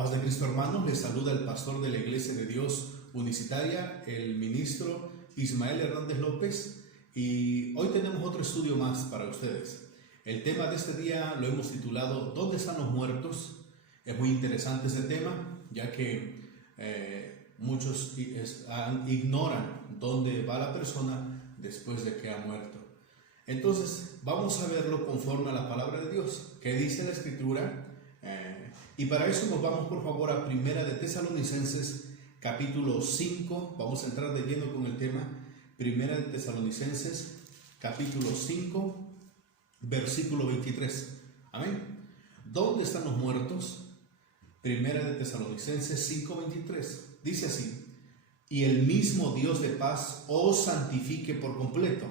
Paz de Cristo, hermanos, les saluda el pastor de la Iglesia de Dios Unicitaria, el ministro Ismael Hernández López, y hoy tenemos otro estudio más para ustedes. El tema de este día lo hemos titulado ¿Dónde están los muertos? Es muy interesante este tema, ya que muchos ignoran dónde va la persona después de que ha muerto. Entonces, vamos a verlo conforme a la palabra de Dios. ¿Qué dice la Escritura? Y para eso nos vamos, por favor, a Primera de Tesalonicenses, capítulo 5. Vamos a entrar de lleno con el tema. Primera de Tesalonicenses, capítulo 5, versículo 23. Amén. ¿Dónde están los muertos? Primera de Tesalonicenses 5, 23. Dice así: y el mismo Dios de paz os santifique por completo,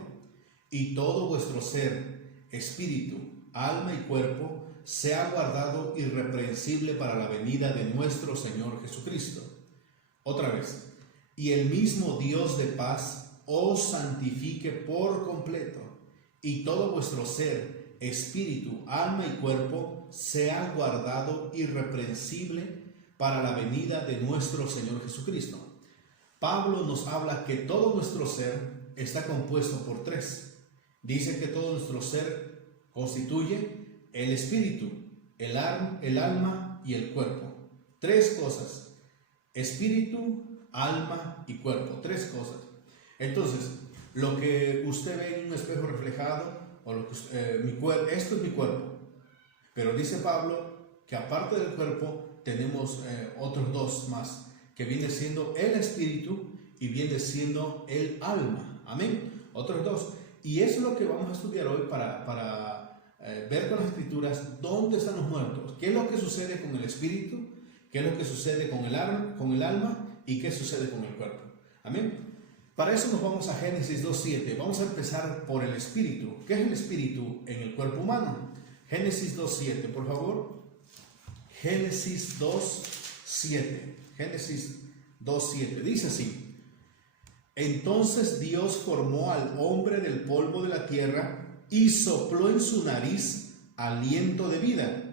y todo vuestro ser, espíritu, alma y cuerpo, sea guardado irreprensible para la venida de nuestro Señor Jesucristo. Otra vez, y el mismo Dios de paz os santifique por completo, y todo vuestro ser, espíritu, alma y cuerpo, sea guardado irreprensible para la venida de nuestro Señor Jesucristo. Pablo nos habla que todo nuestro ser está compuesto por tres. Dice que todo nuestro ser constituye el espíritu, el alma y el cuerpo. Tres cosas: espíritu, alma y cuerpo. Tres cosas. Entonces, lo que usted ve en un espejo reflejado, o lo que esto es mi cuerpo. Pero dice Pablo que aparte del cuerpo tenemos otros dos más, que viene siendo el espíritu y viene siendo el alma. Amén. Otros dos. Y es lo que vamos a estudiar hoy para ver con las escrituras dónde están los muertos, qué es lo que sucede con el espíritu, qué es lo que sucede con el alma y qué sucede con el cuerpo. Amén. Para eso nos vamos a Génesis 2.7. Vamos a empezar por el espíritu. ¿Qué es el espíritu en el cuerpo humano? Génesis 2.7, por favor. Génesis 2.7. Génesis 2.7. Dice así: entonces Dios formó al hombre del polvo de la tierra y sopló en su nariz aliento de vida,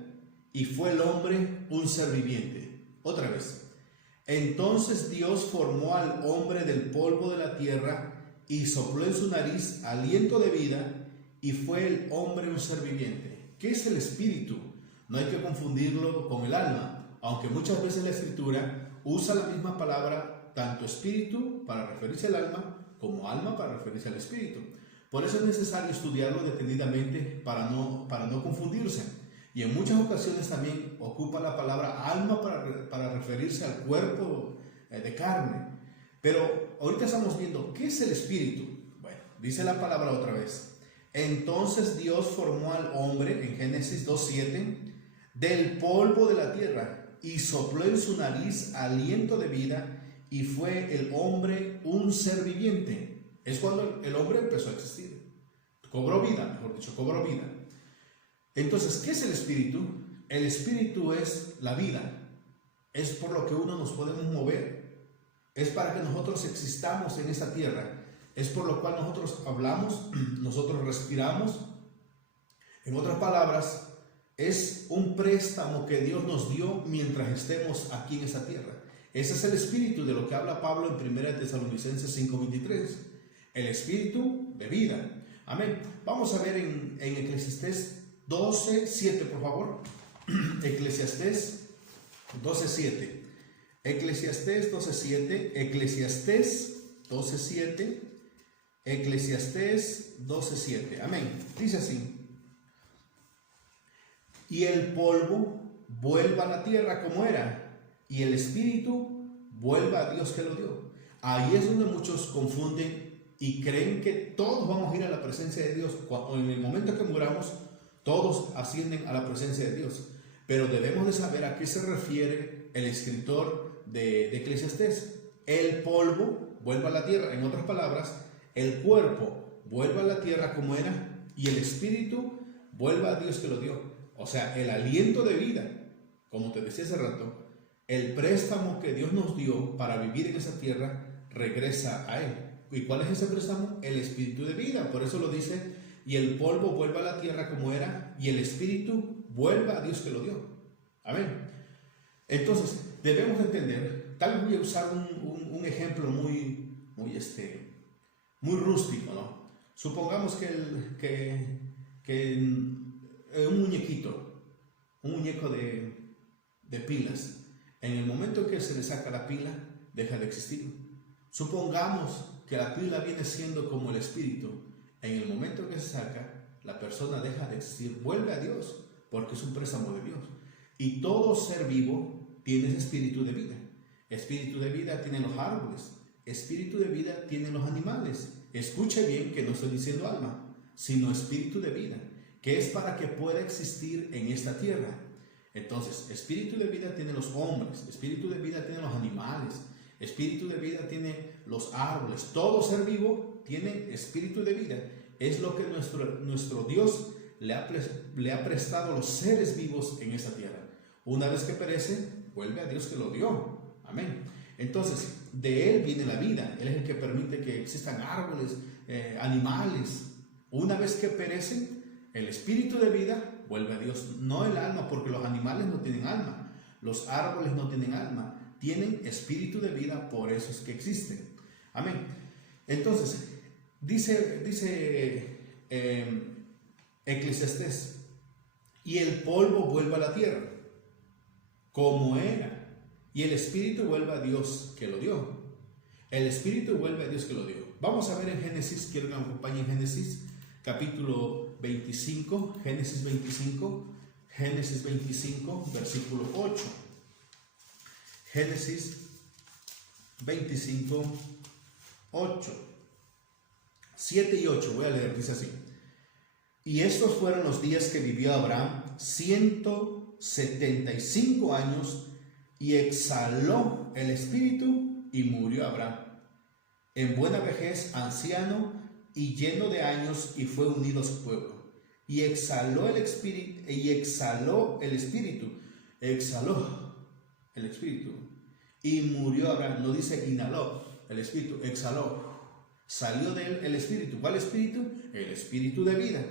y fue el hombre un ser viviente. Otra vez. Entonces Dios formó al hombre del polvo de la tierra y sopló en su nariz aliento de vida, y fue el hombre un ser viviente. ¿Qué es el espíritu? No hay que confundirlo con el alma, aunque muchas veces la Escritura usa la misma palabra, tanto espíritu para referirse al alma como alma para referirse al espíritu. Por eso es necesario estudiarlo detenidamente para no confundirse. Y en muchas ocasiones también ocupa la palabra alma para referirse al cuerpo de carne. Pero ahorita estamos viendo ¿qué es el espíritu? Bueno, dice la palabra otra vez. Entonces Dios formó al hombre, en Génesis 2.7, del polvo de la tierra y sopló en su nariz aliento de vida, y fue el hombre un ser viviente. Es cuando el hombre empezó a existir. Cobró vida, mejor dicho, cobró vida. Entonces, ¿qué es el espíritu? El espíritu es la vida. Es por lo que uno nos podemos mover. Es para que nosotros existamos en esta tierra. Es por lo cual nosotros hablamos, nosotros respiramos. En otras palabras, es un préstamo que Dios nos dio mientras estemos aquí en esta tierra. Ese es el espíritu de lo que habla Pablo en 1 Tesalonicenses 5.23. El espíritu de vida. Amén. Vamos a ver en Eclesiastés 12.7, por favor. Eclesiastés 12.7. Eclesiastés 12.7. Eclesiastés 12.7. Eclesiastés 12.7. Amén. Dice así: y el polvo vuelva a la tierra como era, y el espíritu vuelva a Dios que lo dio. Ahí es donde muchos confunden y creen que todos vamos a ir a la presencia de Dios. En el momento que muramos, todos ascienden a la presencia de Dios. Pero debemos de saber a qué se refiere el escritor de Eclesiastés. El polvo vuelva a la tierra. En otras palabras, el cuerpo vuelva a la tierra como era, y el espíritu vuelva a Dios que lo dio. O sea, el aliento de vida, como te decía hace rato, el préstamo que Dios nos dio para vivir en esa tierra regresa a Él. ¿Y cuál es ese préstamo? El espíritu de vida. Por eso lo dice: y el polvo vuelva a la tierra como era, y el espíritu vuelva a Dios que lo dio. Amén. Entonces, debemos entender, tal vez voy a usar un ejemplo muy rústico, ¿no? Supongamos que un muñeco de pilas, en el momento que se le saca la pila, deja de existir. Supongamos que la pila viene siendo como el espíritu. En el momento que se saca, la persona deja de existir, vuelve a Dios, porque es un préstamo de Dios. Y todo ser vivo tiene ese espíritu de vida. Espíritu de vida tienen los árboles, espíritu de vida tienen los animales. Escuche bien que no estoy diciendo alma, sino espíritu de vida, que es para que pueda existir en esta tierra. Entonces, espíritu de vida tienen los hombres, espíritu de vida tienen los animales, espíritu de vida tiene los árboles. Todo ser vivo tiene espíritu de vida. Es lo que nuestro Dios le ha prestado a los seres vivos en esta tierra. Una vez que perece, vuelve a Dios que lo dio. Amén. Entonces, de Él viene la vida. Él es el que permite que existan árboles, animales. Una vez que perecen, el espíritu de vida vuelve a Dios, no el alma, porque los animales no tienen alma, los árboles no tienen alma, tienen espíritu de vida, por eso es que existen. Amén. Entonces, dice Eclesiastés, y el polvo vuelve a la tierra, como era, y el espíritu vuelve a Dios que lo dio. El espíritu vuelve a Dios que lo dio. Vamos a ver en Génesis, quiero que me acompañen en Génesis, capítulo 25, Génesis 25, versículo 8. Génesis 25, 8. 7 y 8, voy a leer, dice así. Y estos fueron los días que vivió Abraham, 175 años, y exhaló el espíritu y murió Abraham. En buena vejez, anciano y lleno de años, y fue unido a su pueblo. Y exhaló el espíritu, y murió Abraham. No dice inhaló el espíritu, exhaló. Salió de él el espíritu. ¿Cuál espíritu? El espíritu de vida.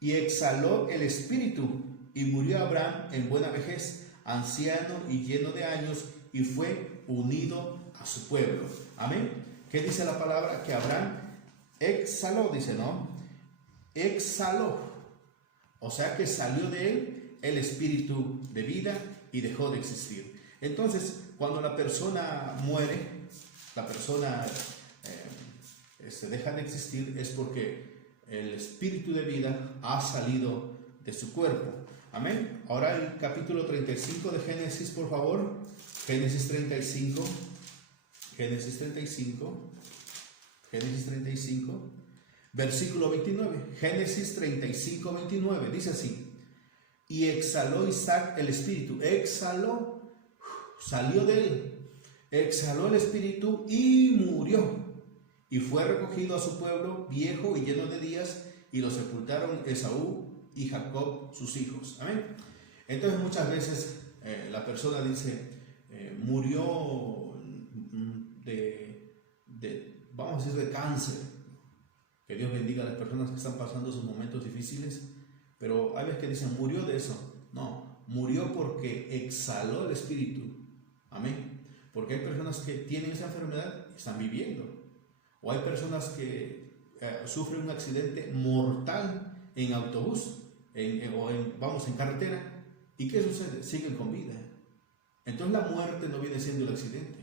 Y exhaló el espíritu, y murió Abraham en buena vejez, anciano y lleno de años, y fue unido a su pueblo. Amén. ¿Qué dice la palabra? Que Abraham exhaló, dice, ¿no? Exhaló. O sea que salió de él el espíritu de vida y dejó de existir. Entonces, cuando la persona muere, la persona deja de existir, es porque el espíritu de vida ha salido de su cuerpo. Amén. Ahora el capítulo 35 de Génesis, por favor. Génesis 35, versículo 29. Génesis 35, 29. Dice así. Y exhaló Isaac el espíritu. Exhaló, salió de él. Exhaló el espíritu y murió. Y fue recogido a su pueblo, viejo y lleno de días, y lo sepultaron Esaú y Jacob, sus hijos. Amén. Entonces muchas veces la persona dice, murió vamos a decir, de cáncer. Que Dios bendiga a las personas que están pasando esos momentos difíciles. Pero hay veces que dicen, murió de eso. No, murió porque exhaló el espíritu. Amén. Porque hay personas que tienen esa enfermedad y están viviendo. O hay personas que sufren un accidente mortal en autobús en carretera. ¿Y qué sucede? Siguen con vida. Entonces la muerte no viene siendo el accidente,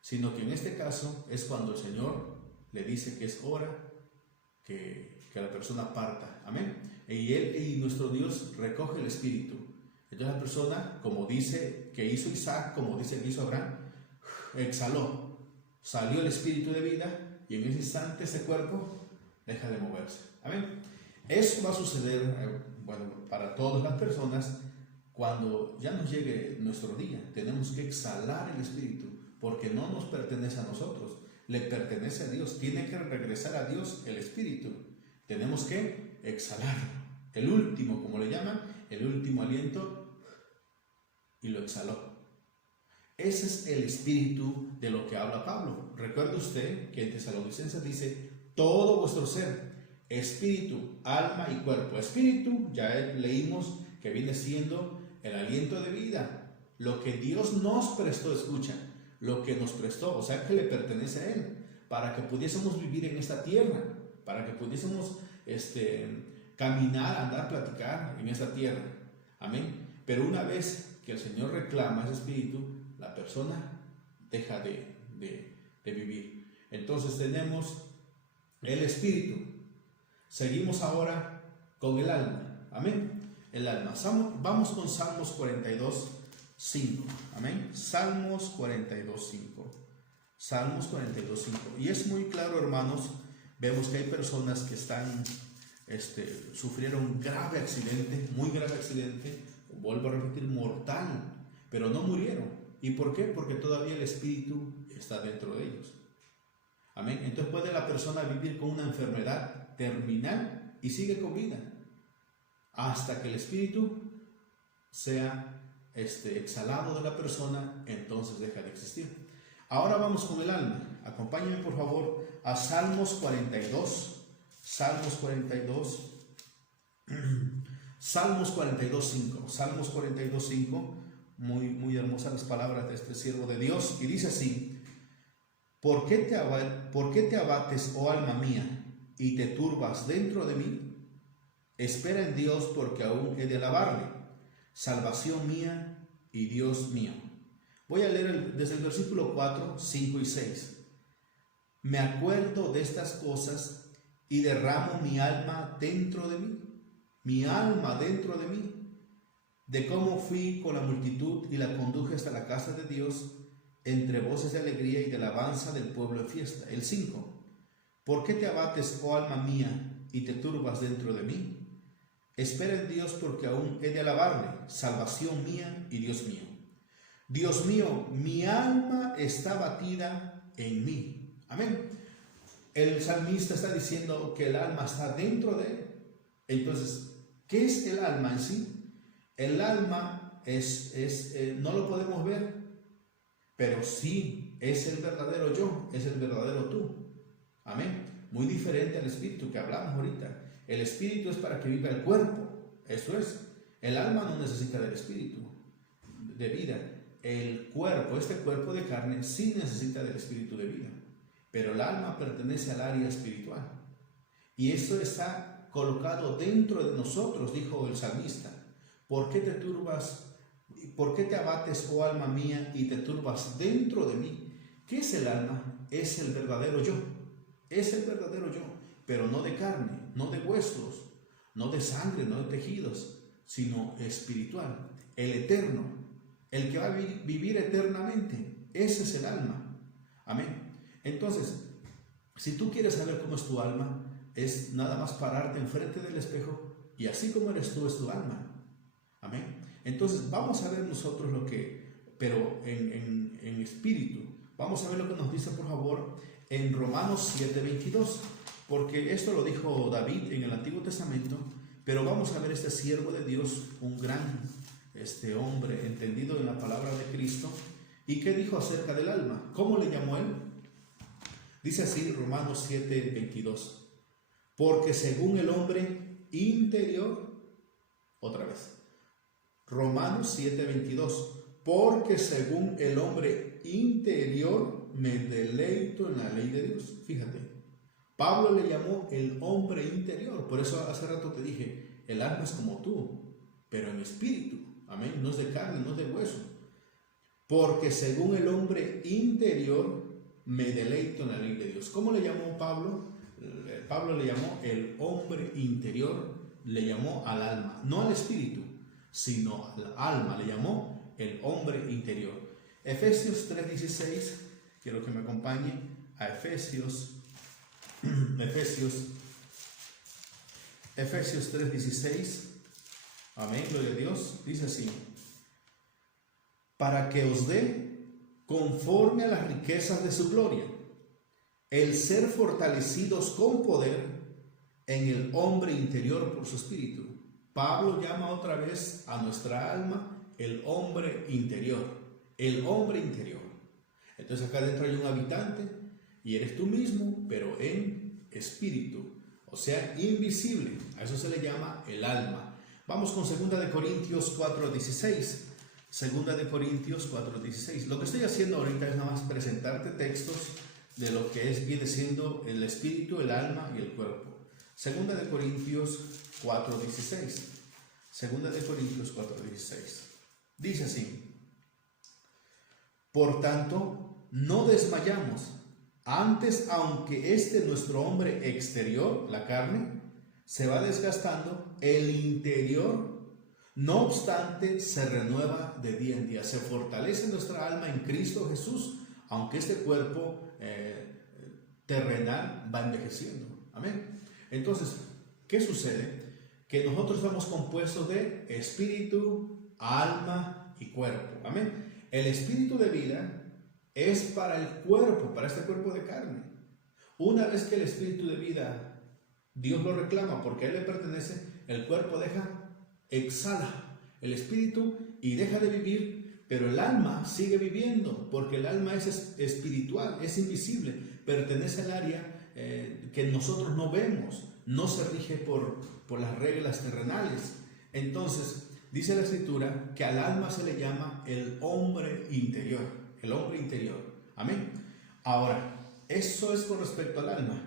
sino que en este caso es cuando el Señor le dice que es hora que la persona parta. Amén. Y Él y nuestro Dios recoge el espíritu. Entonces la persona, como dice que hizo Isaac, como dice que hizo Abraham, exhaló, salió el espíritu de vida, y en ese instante ese cuerpo deja de moverse. Amén. Eso va a suceder, para todas las personas. Cuando ya nos llegue nuestro día, tenemos que exhalar el espíritu, porque no nos pertenece a nosotros, le pertenece a Dios. Tiene que regresar a Dios el espíritu. Tenemos que exhalar el último, como le llaman, el último aliento, y lo exhaló. Ese es el espíritu de lo que habla Pablo. Recuerde usted que en Tesalonicenses dice, todo vuestro ser, espíritu, alma y cuerpo. Espíritu, ya leímos que viene siendo el aliento de vida. lo que Dios nos prestó, escucha, lo que nos prestó, o sea que le pertenece a Él, para que pudiésemos vivir en esta tierra, para que pudiésemos caminar, andar, platicar en esta tierra. Amén. Pero una vez que el Señor reclama ese espíritu, la persona deja de vivir. Entonces tenemos el espíritu. Seguimos ahora con el alma. Amén. El alma. Vamos con Salmos 42:5. Amén. Salmos 42:5. Salmos 42:5. Y es muy claro, hermanos. Vemos que hay personas que sufrieron un grave accidente, muy grave accidente, vuelvo a repetir, mortal, pero no murieron. ¿Y por qué? Porque todavía el espíritu está dentro de ellos. Amén. Entonces puede la persona vivir con una enfermedad terminal y sigue con vida hasta que el espíritu sea exhalado de la persona, entonces deja de existir. Ahora vamos con el alma. Acompáñenme por favor a Salmos 42. Salmos 42. Salmos 42:5. Salmos 42:5. Muy hermosas las palabras de este siervo de Dios. Y dice así: ¿Por qué te abates, oh alma mía, y te turbas dentro de mí? Espera en Dios, porque aún he de alabarle, salvación mía y Dios mío. Voy a leer desde el versículo 4, 5 y 6. Me acuerdo de estas cosas y derramo mi alma dentro de mí, mi alma dentro de mí, de cómo fui con la multitud y la conduje hasta la casa de Dios, entre voces de alegría y de alabanza del pueblo de fiesta. El 5. ¿Por qué te abates, oh alma mía, y te turbas dentro de mí? Espera en Dios, porque aún he de alabarle, salvación mía y Dios mío. Dios mío, mi alma está batida en mí. Amén. El salmista está diciendo que el alma está dentro de él. Entonces, ¿qué es el alma en sí? El alma no lo podemos ver, pero sí es el verdadero yo, es el verdadero tú. Amén. Muy diferente al espíritu que hablamos ahorita. El espíritu es para que viva el cuerpo. Eso es. El alma no necesita del espíritu de vida. El cuerpo, este cuerpo de carne, sí necesita del espíritu de vida. Pero el alma pertenece al área espiritual. Y eso está colocado dentro de nosotros, dijo el salmista. ¿Por qué te turbas? ¿Por qué te abates, oh alma mía, y te turbas dentro de mí? ¿Qué es el alma? Es el verdadero yo. Es el verdadero yo, pero no de carne, no de huesos, no de sangre, no de tejidos, sino espiritual, el eterno, el que va a vivir eternamente. Ese es el alma. Amén. Entonces, si tú quieres saber cómo es tu alma, es nada más pararte enfrente del espejo y así como eres tú es tu alma. Amén. Entonces vamos a ver nosotros pero en espíritu. Vamos a ver lo que nos dice, por favor, en Romanos 7:22, porque esto lo dijo David en el Antiguo Testamento, pero vamos a ver este siervo de Dios, un gran hombre entendido en la palabra de Cristo, y qué dijo acerca del alma. ¿Cómo le llamó él? Dice así Romanos 7:22, porque según el hombre interior, otra vez, Romanos 7:22, porque según el hombre interior me deleito en la ley de Dios. Fíjate, Pablo le llamó el hombre interior. Por eso hace rato te dije, el alma es como tú, pero en espíritu. Amén, no es de carne, no es de hueso. Porque según el hombre interior me deleito en la ley de Dios. ¿Cómo le llamó Pablo? Pablo le llamó el hombre interior, le llamó al alma, no al espíritu, sino al alma, le llamó el hombre interior. Efesios 3:16, quiero que me acompañe a Efesios 3:16, amén, gloria a Dios, dice así: para que os dé conforme a las riquezas de su gloria, el ser fortalecidos con poder en el hombre interior por su espíritu. Pablo llama otra vez a nuestra alma el hombre interior, el hombre interior. Entonces acá dentro hay un habitante y eres tú mismo, pero en espíritu, o sea, invisible. A eso se le llama el alma. Vamos con 2 Corintios 4:16. Segunda de Corintios 4:16. Lo que estoy haciendo ahorita es nada más presentarte textos de lo que viene siendo el espíritu, el alma y el cuerpo. Segunda de Corintios 4:16. Segunda de Corintios 4:16. Dice así: por tanto, no desmayamos. Antes, aunque nuestro hombre exterior, la carne, se va desgastando, el interior, no obstante, se renueva de día en día. Se fortalece nuestra alma en Cristo Jesús, aunque este cuerpo terrenal va envejeciendo. Amén. Entonces, ¿qué sucede? Que nosotros estamos compuestos de espíritu, alma y cuerpo. Amén. El espíritu de vida es para el cuerpo, para este cuerpo de carne. Una vez que el espíritu de vida, Dios lo reclama porque a Él le pertenece, el cuerpo exhala el espíritu y deja de vivir, pero el alma sigue viviendo porque el alma es espiritual, es invisible, pertenece al área que nosotros no vemos, no se rige por las reglas terrenales. Entonces, dice la Escritura que al alma se le llama el hombre interior, el hombre interior. Amén. Ahora, eso es con respecto al alma.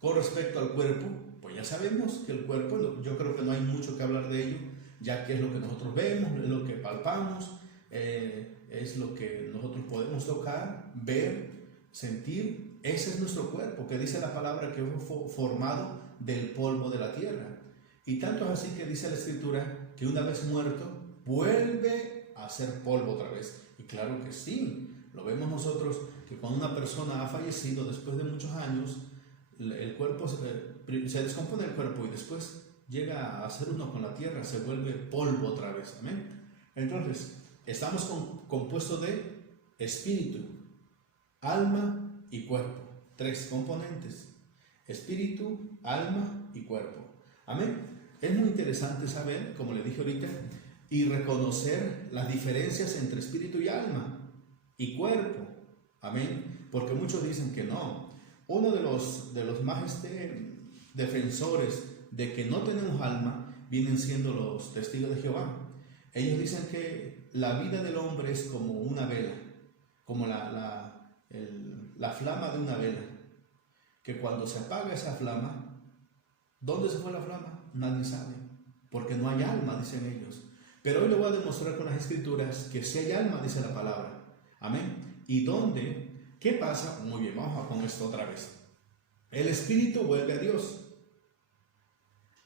Con respecto al cuerpo, pues ya sabemos que el cuerpo, yo creo que no hay mucho que hablar de ello, ya que es lo que nosotros vemos, es lo que palpamos, es lo que nosotros podemos tocar, ver, sentir. Ese es nuestro cuerpo, que dice la palabra que fue formado del polvo de la tierra. Y tanto es así que dice la Escritura que una vez muerto, vuelve a ser polvo otra vez. Y claro que sí, lo vemos nosotros, que cuando una persona ha fallecido después de muchos años, el cuerpo se descompone el cuerpo y después llega a ser uno con la tierra, se vuelve polvo otra vez. Amén. Entonces, estamos compuestos de espíritu, alma y cuerpo. 3 componentes: espíritu, alma y cuerpo. Amén. Es muy interesante saber, como le dije ahorita, y reconocer las diferencias entre espíritu y alma y cuerpo. Amén. Porque muchos dicen que no. Uno de los más defensores de que no tenemos alma vienen siendo los testigos de Jehová. Ellos dicen que la vida del hombre es como una vela, como la flama de una vela, que cuando se apaga esa flama, ¿dónde se fue la flama? Nadie sabe, porque no hay alma, dicen ellos. Pero hoy le voy a demostrar con las Escrituras que sí hay alma, dice la palabra. Amén. ¿Y dónde? ¿Qué pasa? Muy bien, vamos con esto otra vez. El espíritu vuelve a Dios.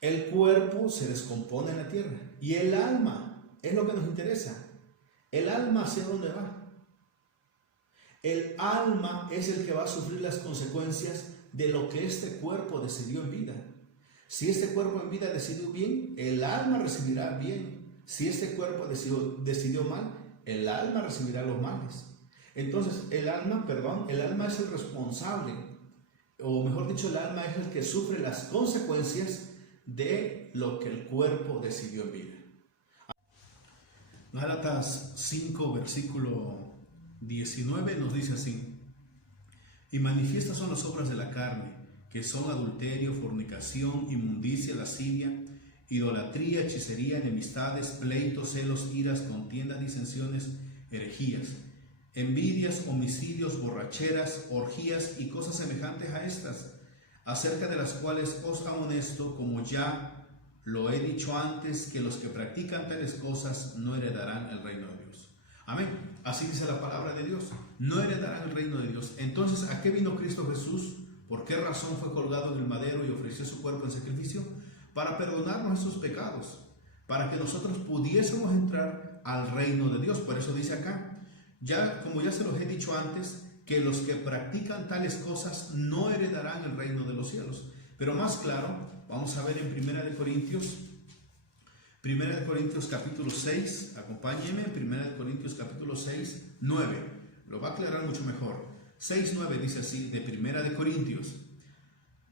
El cuerpo se descompone en la tierra. Y el alma es lo que nos interesa. El alma, ¿hacia dónde va? El alma es el que va a sufrir las consecuencias de lo que este cuerpo decidió en vida. Si este cuerpo en vida decidió bien, el alma recibirá bien. Si este cuerpo decidió mal, el alma recibirá los males. Entonces, el alma es el responsable, o mejor dicho, el alma es el que sufre las consecuencias de lo que el cuerpo decidió en vida. Gálatas 5, versículo 19 nos dice así: y manifiestas son las obras de la carne, que son adulterio, fornicación, inmundicia, lascivia, idolatría, hechicería, enemistades, pleitos, celos, iras, contiendas, disensiones, herejías, envidias, homicidios, borracheras, orgías y cosas semejantes a estas, acerca de las cuales os amonesto, como ya lo he dicho antes, que los que practican tales cosas no heredarán el reino de Dios. Amén. Así dice la palabra de Dios. No heredarán el reino de Dios. Entonces, ¿a qué vino Cristo Jesús? ¿Por qué razón fue colgado en el madero y ofreció su cuerpo en sacrificio? Para perdonarnos esos pecados, para que nosotros pudiésemos entrar al reino de Dios. Por eso dice acá, como ya se los he dicho antes, que los que practican tales cosas no heredarán el reino de los cielos. Pero más claro, vamos a ver en 1 Corintios capítulo 6, acompáñenme, 1 Corintios capítulo 6, 9, lo va a aclarar mucho mejor. 6, 9 dice así, de 1 Corintios: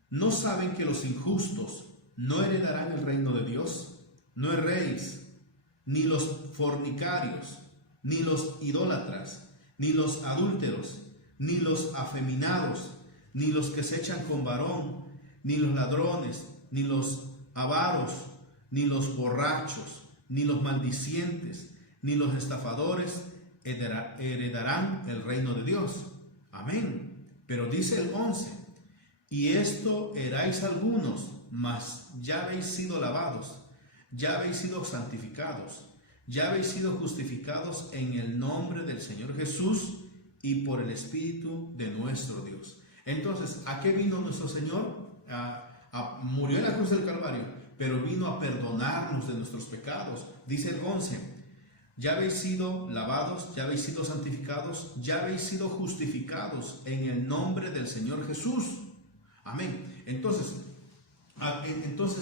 ¿no saben que los injustos no heredarán el reino de Dios? No erréis, ni los fornicarios, ni los idólatras, ni los adúlteros, ni los afeminados, ni los que se echan con varón, ni los ladrones, ni los avaros, ni los borrachos, ni los maldicientes, ni los estafadores heredarán el reino de Dios. Amén. Pero dice el 11, y esto erais algunos, mas ya habéis sido lavados, ya habéis sido santificados, ya habéis sido justificados en el nombre del Señor Jesús y por el Espíritu de nuestro Dios. Entonces, ¿a qué vino nuestro Señor? Murió en la cruz del Calvario, pero vino a perdonarnos de nuestros pecados. Dice el 11, ya habéis sido lavados, ya habéis sido santificados, ya habéis sido justificados en el nombre del Señor Jesús. Amén. Entonces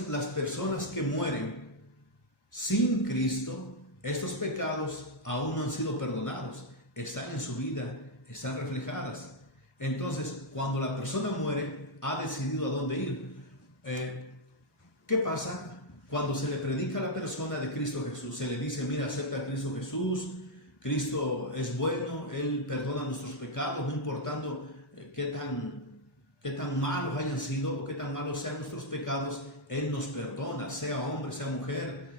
las personas que mueren sin Cristo, estos pecados aún no han sido perdonados, están en su vida, están reflejadas. Entonces, cuando la persona muere, ha decidido a dónde ir. ¿Qué pasa cuando se le predica a la persona de Cristo Jesús? Se le dice, mira, acepta a Cristo Jesús, Cristo es bueno, Él perdona nuestros pecados, no importando qué tan malos hayan sido o qué tan malos sean nuestros pecados, Él nos perdona, sea hombre, sea mujer,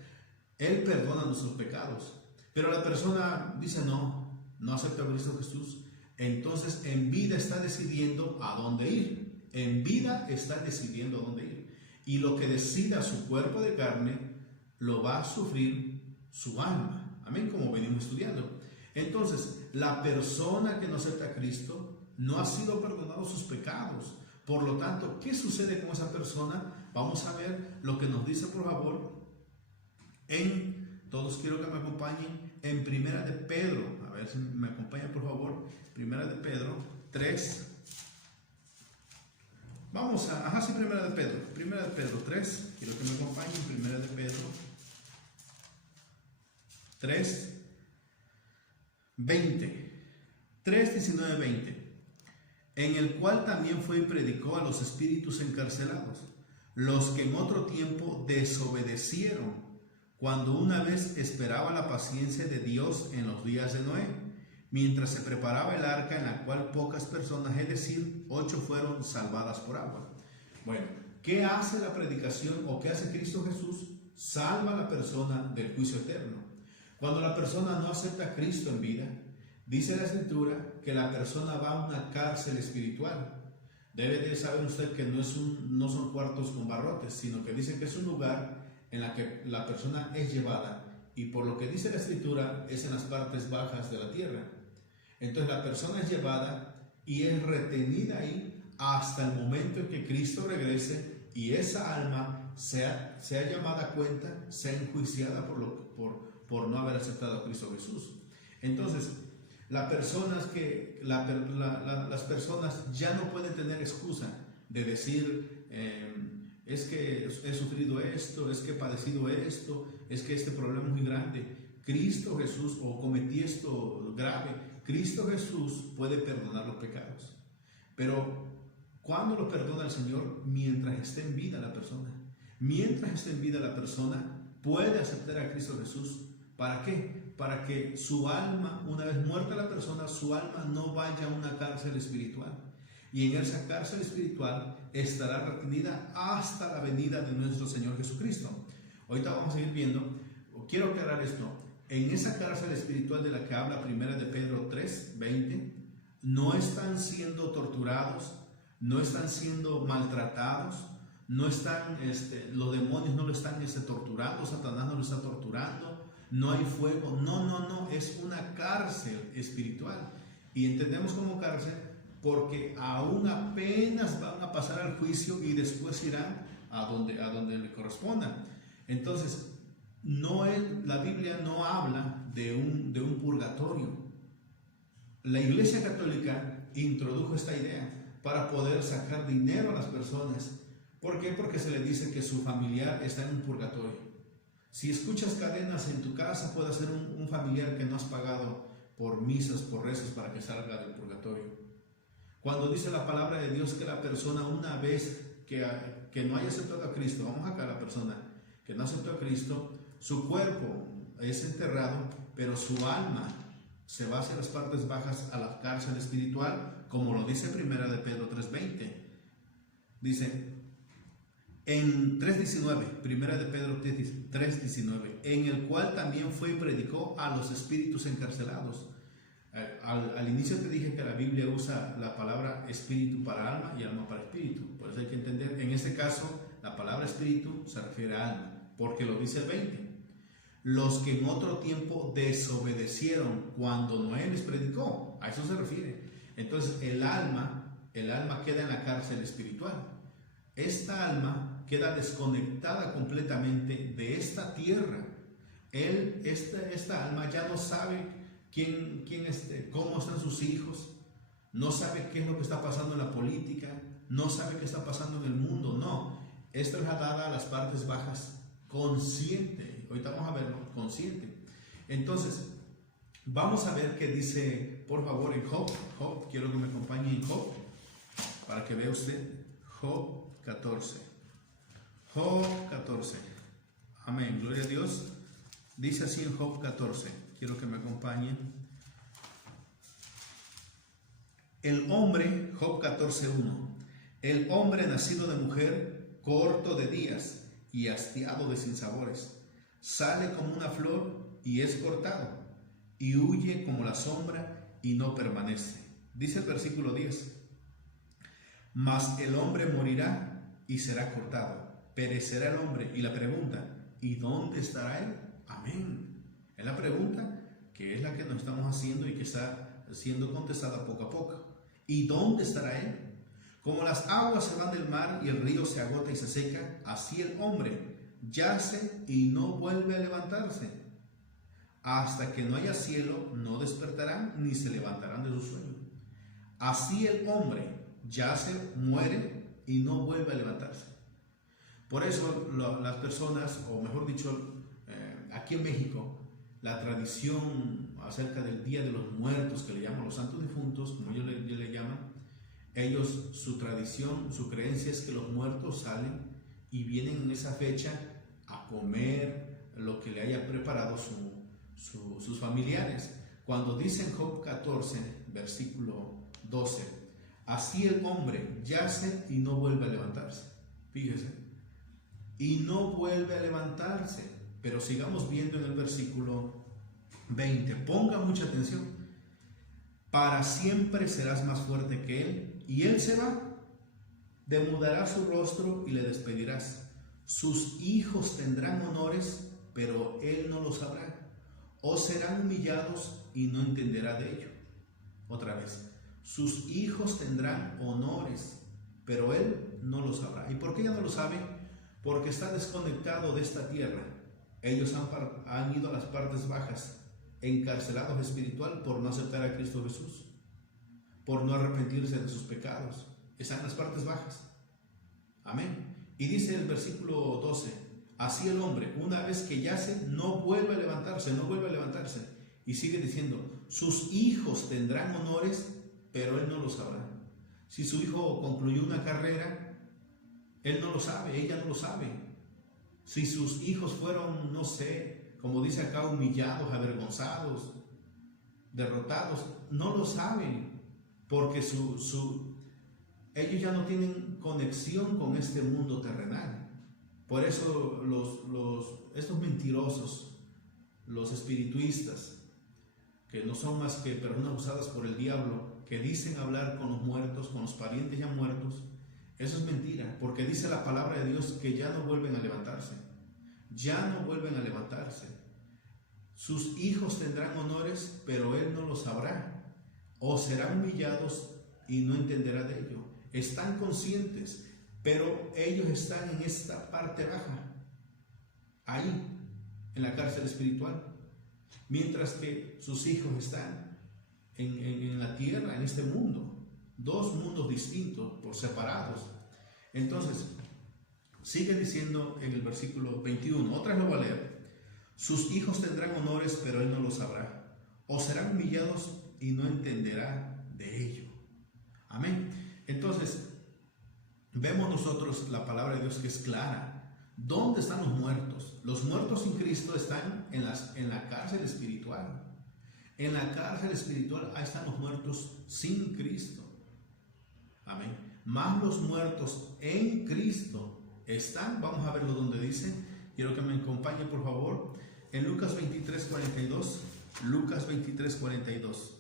Él perdona nuestros pecados. Pero la persona dice, no acepta a Cristo Jesús. Entonces en vida está decidiendo a dónde ir. En vida está decidiendo a dónde ir. Y lo que decida su cuerpo de carne, lo va a sufrir su alma. Amén, como venimos estudiando. Entonces, la persona que no acepta a Cristo no ha sido perdonado sus pecados. Por lo tanto, ¿qué sucede con esa persona? Vamos a ver lo que nos dice, por favor, todos quiero que me acompañen, en Primera de Pedro. A ver si me acompañan, por favor. Primera de Pedro 3. Vamos a, sí, Primera de Pedro 3. Quiero que me acompañen, Primera de Pedro 3, 20. 3, 19, 20. En el cual también fue y predicó a los espíritus encarcelados, los que en otro tiempo desobedecieron, cuando una vez esperaba la paciencia de Dios en los días de Noé, mientras se preparaba el arca, en la cual pocas personas, es decir, 8 fueron salvadas por agua. Bueno, ¿qué hace la predicación o qué hace Cristo Jesús? Salva a la persona del juicio eterno. Cuando la persona no acepta a Cristo en vida, dice la Escritura que la persona va a una cárcel espiritual. Debe de saber usted que no son cuartos con barrotes, sino que dice que es un lugar en la que la persona es llevada, y por lo que dice la Escritura es en las partes bajas de la tierra. Entonces la persona es llevada y es retenida ahí hasta el momento en que Cristo regrese y esa alma sea llamada a cuenta, sea enjuiciada por no haber aceptado a Cristo Jesús. Entonces las personas ya no pueden tener excusa de decir es que he sufrido esto, es que he padecido esto, es que este problema es muy grande. Cristo Jesús, o cometí esto grave, Cristo Jesús puede perdonar los pecados. Pero ¿cuándo lo perdona el Señor? Mientras esté en vida la persona. Mientras esté en vida la persona puede aceptar a Cristo Jesús. ¿Para qué? Para que su alma, una vez muerta la persona, su alma no vaya a una cárcel espiritual. Y en esa cárcel espiritual estará retenida hasta la venida de nuestro Señor Jesucristo. Ahorita vamos a seguir viendo. Quiero aclarar esto. En esa cárcel espiritual de la que habla Primera de Pedro 3, 20, no están siendo torturados, no están siendo maltratados, no están, los demonios no lo están torturando, Satanás no lo está torturando, no hay fuego, no, es una cárcel espiritual. Y entendemos como cárcel porque aún apenas van a pasar al juicio y después irán a donde le corresponda. Entonces, la Biblia no habla de un purgatorio. La Iglesia Católica introdujo esta idea para poder sacar dinero a las personas. ¿Por qué? Porque se le dice que su familiar está en un purgatorio. Si escuchas cadenas en tu casa, puede ser un familiar que no has pagado por misas, por rezos para que salga del purgatorio. Cuando dice la palabra de Dios que la persona, una vez que no haya aceptado a Cristo, vamos acá, la persona que no aceptó a Cristo, su cuerpo es enterrado, pero su alma se va hacia las partes bajas, a la cárcel espiritual, como lo dice Primera de Pedro 3:20. Dice, En 3:19, primera de Pedro 3:19, en el cual también fue y predicó a los espíritus encarcelados. Al inicio te dije que la Biblia usa la palabra espíritu para alma y alma para espíritu. Por eso hay que entender, en este caso, la palabra espíritu se refiere a alma, porque lo dice el 20. Los que en otro tiempo desobedecieron cuando Noé les predicó, a eso se refiere. Entonces el alma queda en la cárcel espiritual. Esta alma queda desconectada completamente de esta tierra. Esta alma ya no sabe cómo están sus hijos, no sabe qué es lo que está pasando en la política, no sabe qué está pasando en el mundo, no. Es trasladada a las partes bajas consciente. Ahorita vamos a verlo, consciente. Entonces, vamos a ver qué dice, por favor, en Job. Quiero que me acompañe en Job, para que vea usted. Job 14. Job 14. Amén, gloria a Dios. Dice así en Job 14. Quiero que me acompañe. El hombre, Job 14:1. El hombre nacido de mujer, corto de días y hastiado de sinsabores, sale como una flor y es cortado, y huye como la sombra y no permanece. Dice el versículo 10. Mas el hombre morirá y será cortado, perecerá el hombre. Y la pregunta, ¿y dónde estará él? Amén. Es la pregunta que es la que nos estamos haciendo y que está siendo contestada poco a poco. ¿Y dónde estará él? Como las aguas se van del mar y el río se agota y se seca, así el hombre yace y no vuelve a levantarse. Hasta que no haya cielo, no despertarán ni se levantarán de su sueño. Así el hombre yace, muere y no vuelve a levantarse. Por eso las personas, o mejor dicho, aquí en México, la tradición acerca del Día de los Muertos, que le llaman los santos difuntos, como ellos le llaman, ellos, su tradición, su creencia es que los muertos salen y vienen en esa fecha a comer lo que le haya preparado sus familiares. Cuando dice en Job 14, versículo 12, así el hombre yace y no vuelve a levantarse. Fíjese, y no vuelve a levantarse. Pero sigamos viendo en el versículo 20, ponga mucha atención. Para siempre serás más fuerte que él, y él se va, demudará su rostro y le despedirás. Sus hijos tendrán honores, pero él no lo sabrá, o serán humillados y no entenderá de ello. Otra vez, sus hijos tendrán honores, pero él no lo sabrá. ¿Y por qué ya no lo sabe? Porque está desconectado de esta tierra. Ellos han ido a las partes bajas, encarcelados espiritual por no aceptar a Cristo Jesús, por no arrepentirse de sus pecados. Están en las partes bajas. Amén. Y dice el versículo 12, así el hombre, una vez que yace, no vuelve a levantarse, no vuelve a levantarse. Y sigue diciendo, sus hijos tendrán honores, pero él no lo sabrá. Si su hijo concluyó una carrera, él no lo sabe, ella no lo sabe. Si sus hijos fueron, no sé, como dice acá, humillados, avergonzados, derrotados, no lo saben, porque ellos ya no tienen conexión con este mundo terrenal. Por eso estos mentirosos, los espirituistas, que no son más que personas usadas por el diablo, que dicen hablar con los muertos, con los parientes ya muertos, eso es mentira, porque dice la palabra de Dios que ya no vuelven a levantarse. Ya no vuelven a levantarse. Sus hijos tendrán honores, pero él no lo sabrá. O serán humillados y no entenderá de ello. Están conscientes, pero ellos están en esta parte baja, ahí, en la cárcel espiritual. Mientras que sus hijos están en la tierra, en este mundo. Dos mundos distintos, por separados. Entonces, sigue diciendo en el versículo 21, otra vez lo voy a leer. Sus hijos tendrán honores, pero él no lo sabrá. O serán humillados y no entenderá de ello. Amén. Entonces, vemos nosotros la palabra de Dios que es clara. ¿Dónde están los muertos? Los muertos sin Cristo están en la cárcel espiritual. En la cárcel espiritual ahí están los muertos sin Cristo. Amén. Más los muertos en Cristo ¿Están? Vamos a verlo donde dice. Quiero que me acompañe, por favor, en Lucas 23:42. Lucas 23:42.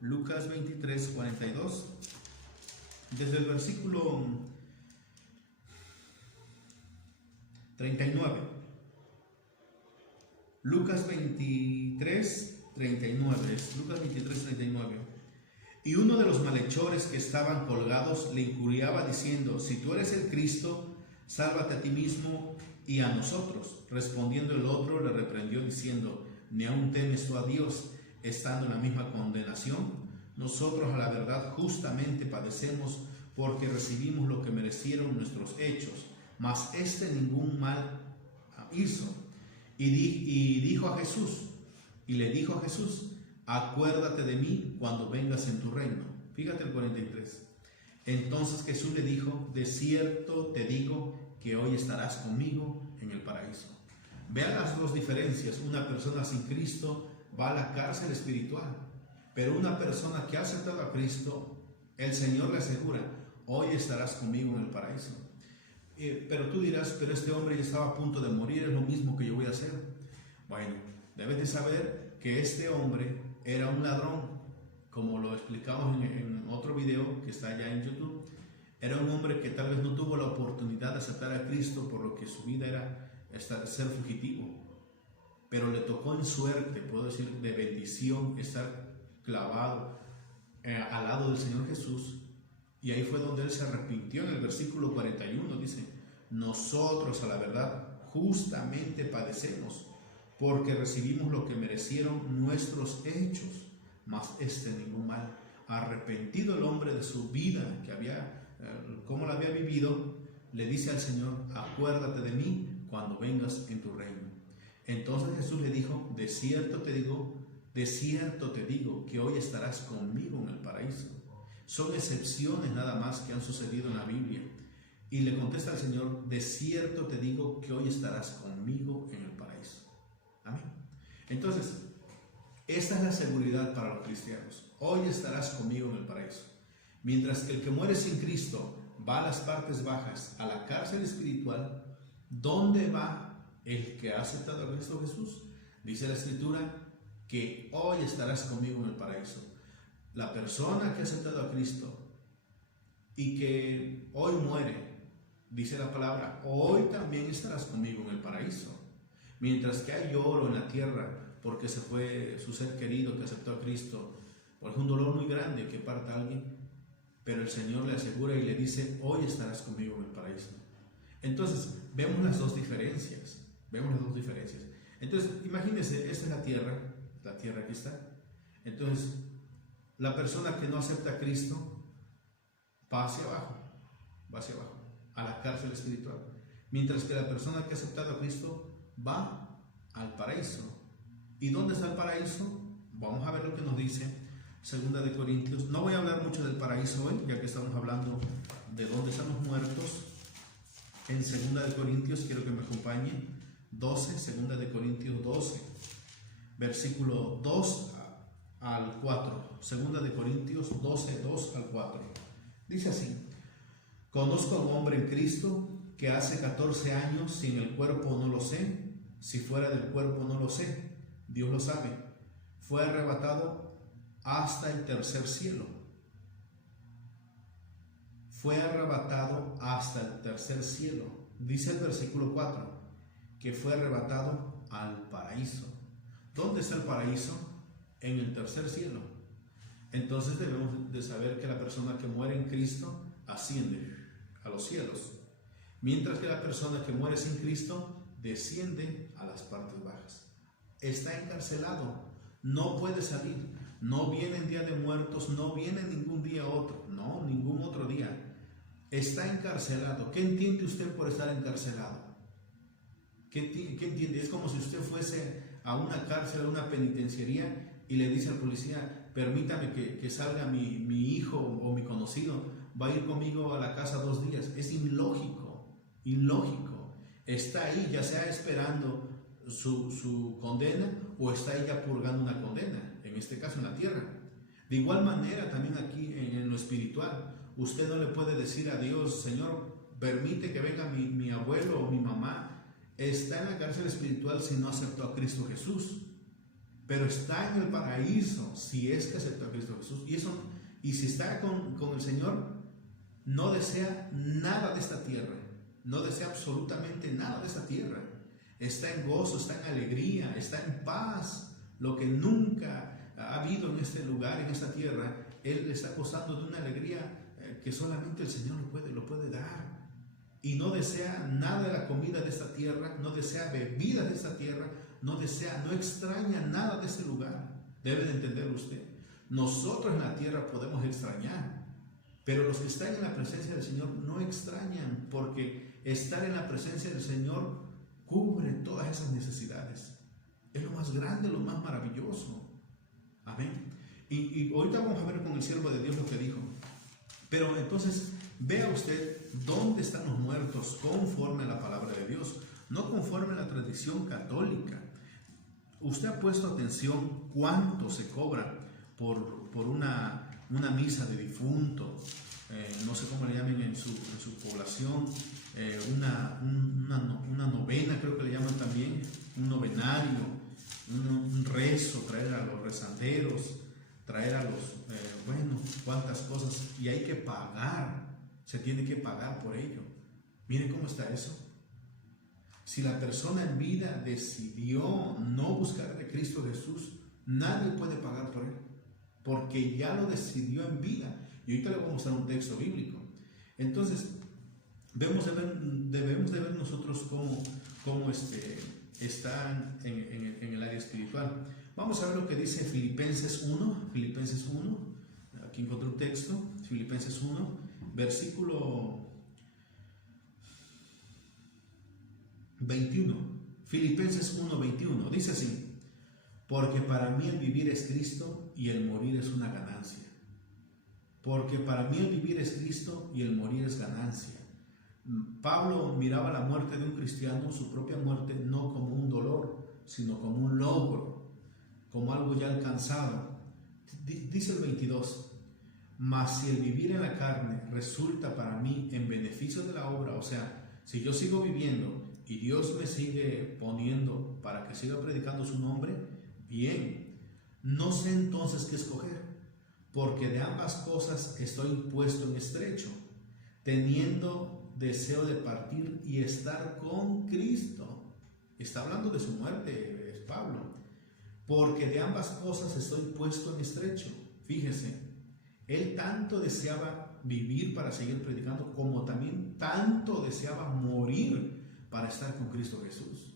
Lucas 23:42. Desde el versículo 39. Lucas 23:39. Lucas 23:39. Y uno de los malhechores que estaban colgados le injuriaba diciendo: si tú eres el Cristo, sálvate a ti mismo y a nosotros. Respondiendo el otro le reprendió diciendo: ¿ni aún temes tú a Dios, estando en la misma condenación? Nosotros a la verdad justamente padecemos, porque recibimos lo que merecieron nuestros hechos, mas este ningún mal hizo. Y le dijo a Jesús: acuérdate de mí cuando vengas en tu reino. Fíjate el 43. Entonces Jesús le dijo: de cierto te digo que hoy estarás conmigo en el paraíso. Vean las dos diferencias. Una persona sin Cristo va a la cárcel espiritual, pero una persona que ha aceptado a Cristo, el Señor le asegura: hoy estarás conmigo en el paraíso. Pero tú dirás: pero este hombre ya estaba a punto de morir, es lo mismo que yo voy a hacer. Bueno, debes de saber que este hombre era un ladrón, como lo explicamos en otro video que está allá en YouTube. Era un hombre que tal vez no tuvo la oportunidad de aceptar a Cristo, por lo que su vida era ser fugitivo, pero le tocó en suerte, puedo decir de bendición, estar clavado al lado del Señor Jesús. Y ahí fue donde él se arrepintió. En el versículo 41 dice: nosotros a la verdad justamente padecemos, porque recibimos lo que merecieron nuestros hechos, mas este ningún mal. Arrepentido el hombre de su vida, que cómo la había vivido, le dice al Señor: acuérdate de mí cuando vengas en tu reino. Entonces Jesús le dijo: de cierto te digo que hoy estarás conmigo en el paraíso. Son excepciones nada más que han sucedido en la Biblia. Y le contesta al Señor: de cierto te digo que hoy estarás conmigo en el paraíso. Amén. Entonces, esta es la seguridad para los cristianos: hoy estarás conmigo en el paraíso. Mientras que el que muere sin Cristo va a las partes bajas, a la cárcel espiritual. ¿Dónde va el que ha aceptado a Cristo Jesús? Dice la Escritura que hoy estarás conmigo en el paraíso. La persona que ha aceptado a Cristo y que hoy muere, dice la palabra, hoy también estarás conmigo en el paraíso. Mientras que hay lloro en la tierra porque se fue su ser querido que aceptó a Cristo, porque es un dolor muy grande que parta alguien, pero el Señor le asegura y le dice: hoy estarás conmigo en el paraíso. Entonces, vemos las dos diferencias. Entonces, imagínense, esta es la tierra aquí está. Entonces, la persona que no acepta a Cristo va hacia abajo, a la cárcel espiritual. Mientras que la persona que ha aceptado a Cristo va al paraíso. ¿Y dónde está el paraíso? Vamos a ver lo que nos dice Segunda de Corintios. No voy a hablar mucho del paraíso hoy, ya que estamos hablando de dónde están los muertos. En Segunda de Corintios, quiero que me acompañen, 12, Segunda de Corintios 12, versículo 2 al 4. Segunda de Corintios 12, 2 al 4. Dice así: conozco a un hombre en Cristo que hace 14 años, si en el cuerpo no lo sé, si fuera del cuerpo no lo sé, Dios lo sabe, fue arrebatado hasta el tercer cielo. Fue arrebatado hasta el tercer cielo. Dice el versículo 4 que fue arrebatado al paraíso. ¿Dónde está el paraíso? En el tercer cielo. Entonces debemos de saber que la persona que muere en Cristo asciende a los cielos, mientras que la persona que muere sin Cristo desciende a las partes bajas. Está encarcelado, no puede salir, no viene en día de muertos, no viene ningún día otro, no, ningún otro día. Está encarcelado. ¿Qué entiende usted por estar encarcelado? ¿Qué entiende? Es como si usted fuese a una cárcel, a una penitenciaría, y le dice al policía: permítame que salga mi hijo o mi conocido, va a ir conmigo a la casa 2 días. Es ilógico. Está ahí, ya sea esperando su condena, o está ahí ya purgando una condena, en este caso en la tierra. De igual manera también aquí en lo espiritual, usted no le puede decir a Dios: Señor, permite que venga mi abuelo o mi mamá, está en la cárcel espiritual si no aceptó a Cristo Jesús, pero está en el paraíso si es que aceptó a Cristo Jesús. Y si está con el Señor, no desea nada de esta tierra, no desea absolutamente nada de esta tierra. Está en gozo, está en alegría, está en paz. Lo que nunca ha habido en este lugar, en esta tierra, Él está gozando de una alegría que solamente el Señor lo puede dar. Y no desea nada de la comida de esta tierra, no desea bebida de esta tierra, no extraña nada de este lugar. Debe de entenderlo usted. Nosotros en la tierra podemos extrañar, pero los que están en la presencia del Señor no extrañan, porque estar en la presencia del Señor cubre todas esas necesidades. Es lo más grande, lo más maravilloso. Amén. Y ahorita vamos a ver con el siervo de Dios lo que dijo. Pero entonces, vea usted dónde están los muertos conforme a la palabra de Dios, no conforme a la tradición católica. ¿Usted ha puesto atención cuánto se cobra por una misa de difunto? No sé cómo le llamen en su población, una novena, creo que le llaman también, un novenario, un rezo, traer a los rezanderos, traer a los, cuántas cosas, y hay que pagar, se tiene que pagar por ello. Miren cómo está eso. Si la persona en vida decidió no buscar de Cristo Jesús, nadie puede pagar por él, porque ya lo decidió en vida. Y ahorita le voy a mostrar un texto bíblico. Entonces, debemos de ver nosotros cómo están en el área espiritual. Vamos a ver lo que dice Filipenses 1. Aquí encontré un texto, Filipenses 1, versículo 21. Filipenses 1, 21. Dice así: porque para mí el vivir es Cristo y el morir es una ganancia. Porque para mí el vivir es Cristo y el morir es ganancia. Pablo miraba la muerte de un cristiano, su propia muerte, no como un dolor, sino como un logro, como algo ya alcanzado. Dice el 22: mas si el vivir en la carne resulta para mí en beneficio de la obra, o sea, si yo sigo viviendo y Dios me sigue poniendo para que siga predicando su nombre, bien, no sé entonces qué escoger, porque de ambas cosas estoy puesto en estrecho, teniendo deseo de partir y estar con Cristo. Está hablando de su muerte, es Pablo. Porque de ambas cosas estoy puesto en estrecho. Fíjese, él tanto deseaba vivir para seguir predicando, como también tanto deseaba morir para estar con Cristo Jesús.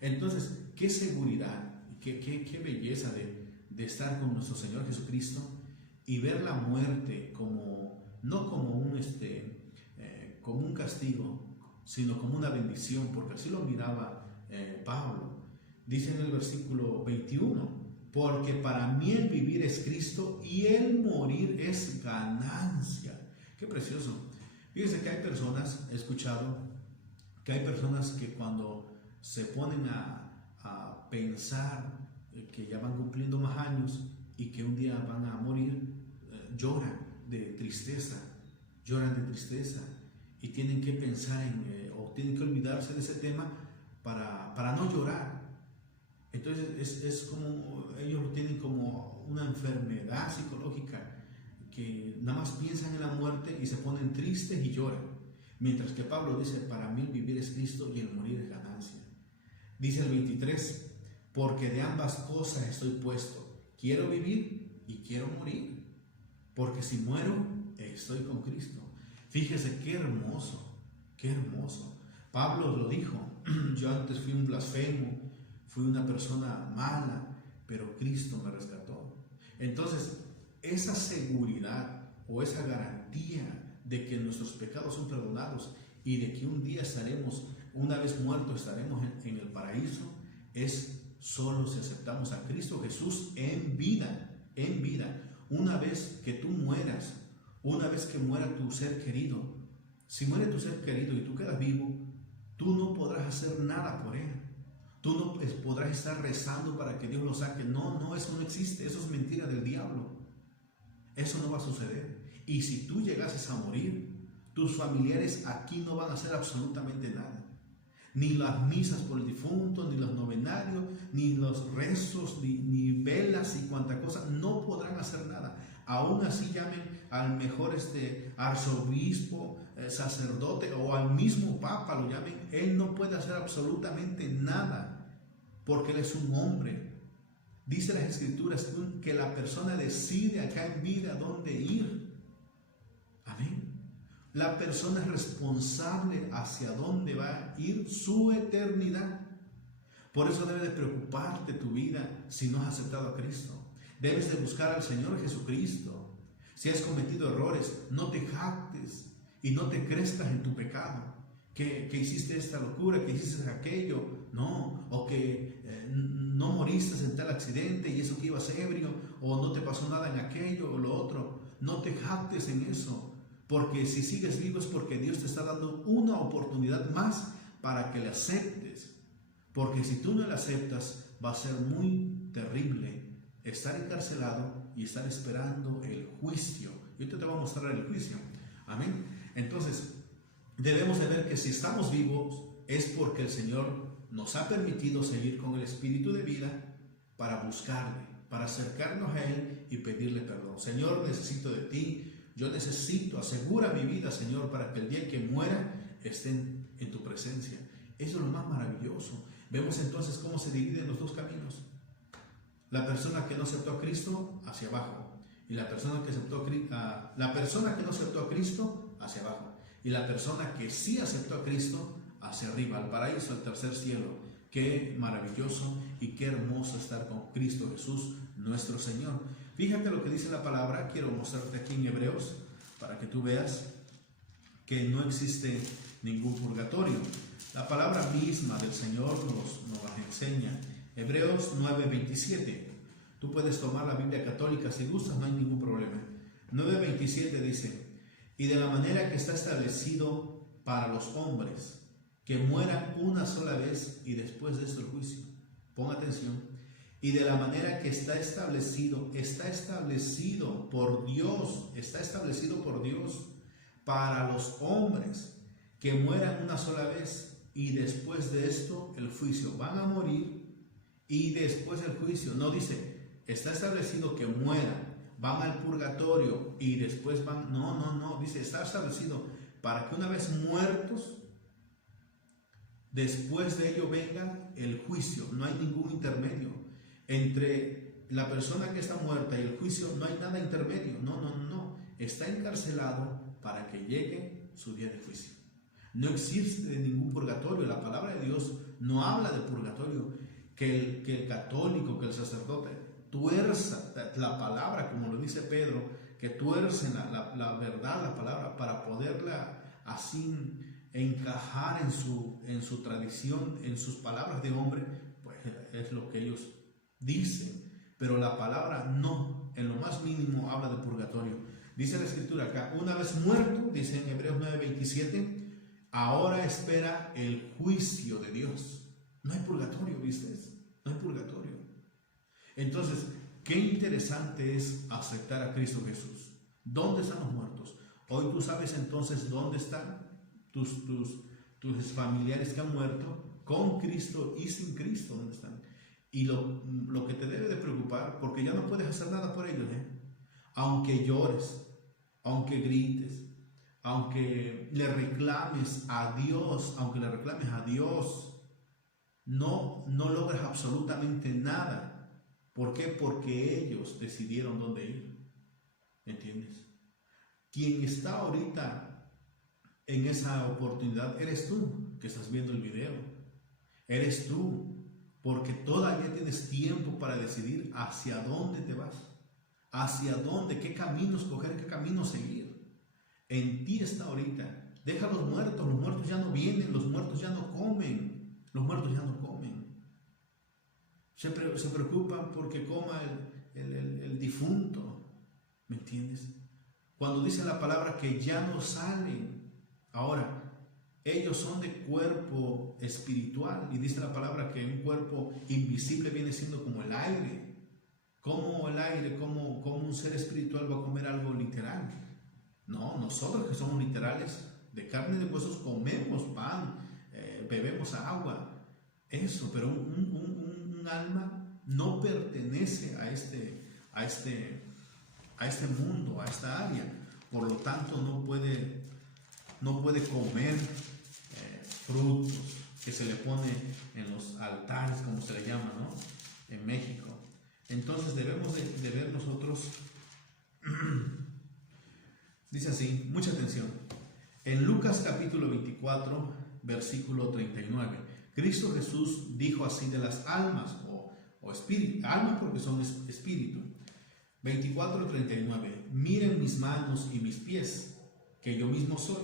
Entonces, qué seguridad, qué belleza de estar con nuestro Señor Jesucristo y ver la muerte no como un castigo, sino como una bendición, porque así lo miraba Pablo. Dice en el versículo 21: porque para mí el vivir es Cristo y el morir es ganancia. Qué precioso. Fíjense que hay personas, he escuchado que hay personas que cuando se ponen a pensar que ya van cumpliendo más años y que un día van a morir, lloran de tristeza y tienen que pensar o tienen que olvidarse de ese tema para no llorar. Entonces es como ellos tienen como una enfermedad psicológica, que nada más piensan en la muerte y se ponen tristes y lloran. Mientras que Pablo dice: para mí el vivir es Cristo y el morir es ganancia. Dice el 23: porque de ambas cosas estoy puesto, quiero vivir y quiero morir, porque si muero estoy con Cristo. Fíjese qué hermoso, qué hermoso. Pablo lo dijo: yo antes fui un blasfemo, fui una persona mala, pero Cristo me rescató. Entonces, esa seguridad o esa garantía de que nuestros pecados son perdonados y de que un día estaremos, una vez muertos, estaremos en el paraíso, es solo si aceptamos a Cristo Jesús en vida. Una vez que tú mueras, una vez que muera tu ser querido, si muere tu ser querido y tú quedas vivo, tú no podrás hacer nada por él. Tú no podrás estar rezando para que Dios lo saque. No, eso no existe. Eso es mentira del diablo. Eso no va a suceder. Y si tú llegases a morir, tus familiares aquí no van a hacer absolutamente nada. Ni las misas por el difunto, ni los novenarios, ni los rezos, ni velas y cuanta cosa, no podrán hacer nada. Aún así llamen al mejor arzobispo, sacerdote o al mismo papa, lo llamen, él no puede hacer absolutamente nada, porque él es un hombre. Dice las Escrituras que la persona decide acá en vida dónde ir. Amén. La persona es responsable hacia dónde va a ir su eternidad. Por eso debe de preocuparte tu vida si no has aceptado a Cristo. Debes de buscar al Señor Jesucristo. Si has cometido errores, no te jactes y no te crezcas en tu pecado. Que hiciste esta locura, que hiciste aquello, no, o que no moriste en tal accidente y eso que ibas ebrio, o no te pasó nada en aquello o lo otro. No te jactes en eso. Porque si sigues vivo es porque Dios te está dando una oportunidad más para que le aceptes. Porque si tú no le aceptas, va a ser muy terrible estar encarcelado y estar esperando el juicio. Y ahorita te voy a mostrar el juicio. Amén. Entonces, debemos de ver que si estamos vivos es porque el Señor nos ha permitido seguir con el espíritu de vida para buscarle, para acercarnos a Él y pedirle perdón. Señor, necesito de ti. Yo necesito, asegura mi vida, Señor, para que el día que muera estén en tu presencia. Eso es lo más maravilloso. Vemos entonces cómo se dividen los dos caminos. La persona que no aceptó a Cristo, hacia abajo. Y la persona que no aceptó a Cristo, hacia abajo. Y la persona que sí aceptó a Cristo, hacia arriba, al paraíso, al tercer cielo. Qué maravilloso y qué hermoso estar con Cristo Jesús, nuestro Señor. Fíjate lo que dice la palabra. Quiero mostrarte aquí en Hebreos para que tú veas que no existe ningún purgatorio. La palabra misma del Señor nos las enseña. Hebreos 9:27. Tú puedes tomar la Biblia católica si gustas, no hay ningún problema. 9:27 dice: y de la manera que está establecido para los hombres, que mueran una sola vez y después de esto el juicio. Pon atención. Y de la manera que está establecido por Dios para los hombres, que mueran una sola vez y después de esto el juicio. Van a morir y después el juicio. No dice, está establecido que mueran, van al purgatorio y después van. No. Dice, está establecido para que una vez muertos, después de ello venga el juicio. No hay ningún intermedio. Entre la persona que está muerta y el juicio no hay nada intermedio. No. Está encarcelado para que llegue su día de juicio. No existe ningún purgatorio. La palabra de Dios no habla de purgatorio. Que el católico, que el sacerdote tuerza la palabra, como lo dice Pedro, que tuercen la verdad, la palabra, para poderla así encajar en su tradición, en sus palabras de hombre, pues es lo que ellos dicen, pero la palabra no, en lo más mínimo habla de purgatorio. Dice la Escritura acá, una vez muerto, dice en Hebreos 9:27, ahora espera el juicio de Dios. No hay purgatorio, ¿viste? No hay purgatorio. Entonces, qué interesante es aceptar a Cristo Jesús. ¿Dónde están los muertos? Hoy tú sabes entonces dónde están tus familiares que han muerto, con Cristo y sin Cristo, ¿dónde están? Y lo que te debe de preocupar, porque ya no puedes hacer nada por ellos, aunque llores, aunque grites, aunque le reclames a Dios, no logras absolutamente nada. ¿Por qué? Porque ellos decidieron dónde ir. ¿Entiendes? Quien está ahorita en esa oportunidad eres tú, que estás viendo el video. Eres tú. Porque todavía tienes tiempo para decidir hacia dónde te vas, hacia dónde, qué camino escoger, qué camino seguir. En ti está ahorita. Deja a los muertos ya no vienen, los muertos ya no comen, Se preocupan porque coma el difunto, ¿me entiendes? Cuando dice la palabra que ya no salen, ahora, ellos son de cuerpo espiritual y dice la palabra que un cuerpo invisible viene siendo como el aire. ¿Cómo el aire, cómo un ser espiritual va a comer algo literal? No, nosotros que somos literales, de carne y de huesos, comemos pan, bebemos agua, eso, pero un alma no pertenece a este mundo, a esta área. Por lo tanto, no puede comer frutos que se le pone en los altares, como se le llama, ¿no? En México. Entonces debemos de ver nosotros, dice así, mucha atención. En Lucas capítulo 24, versículo 39, Cristo Jesús dijo así de las almas, o espíritu, almas porque son espíritu. 24:39, miren mis manos y mis pies, que yo mismo soy.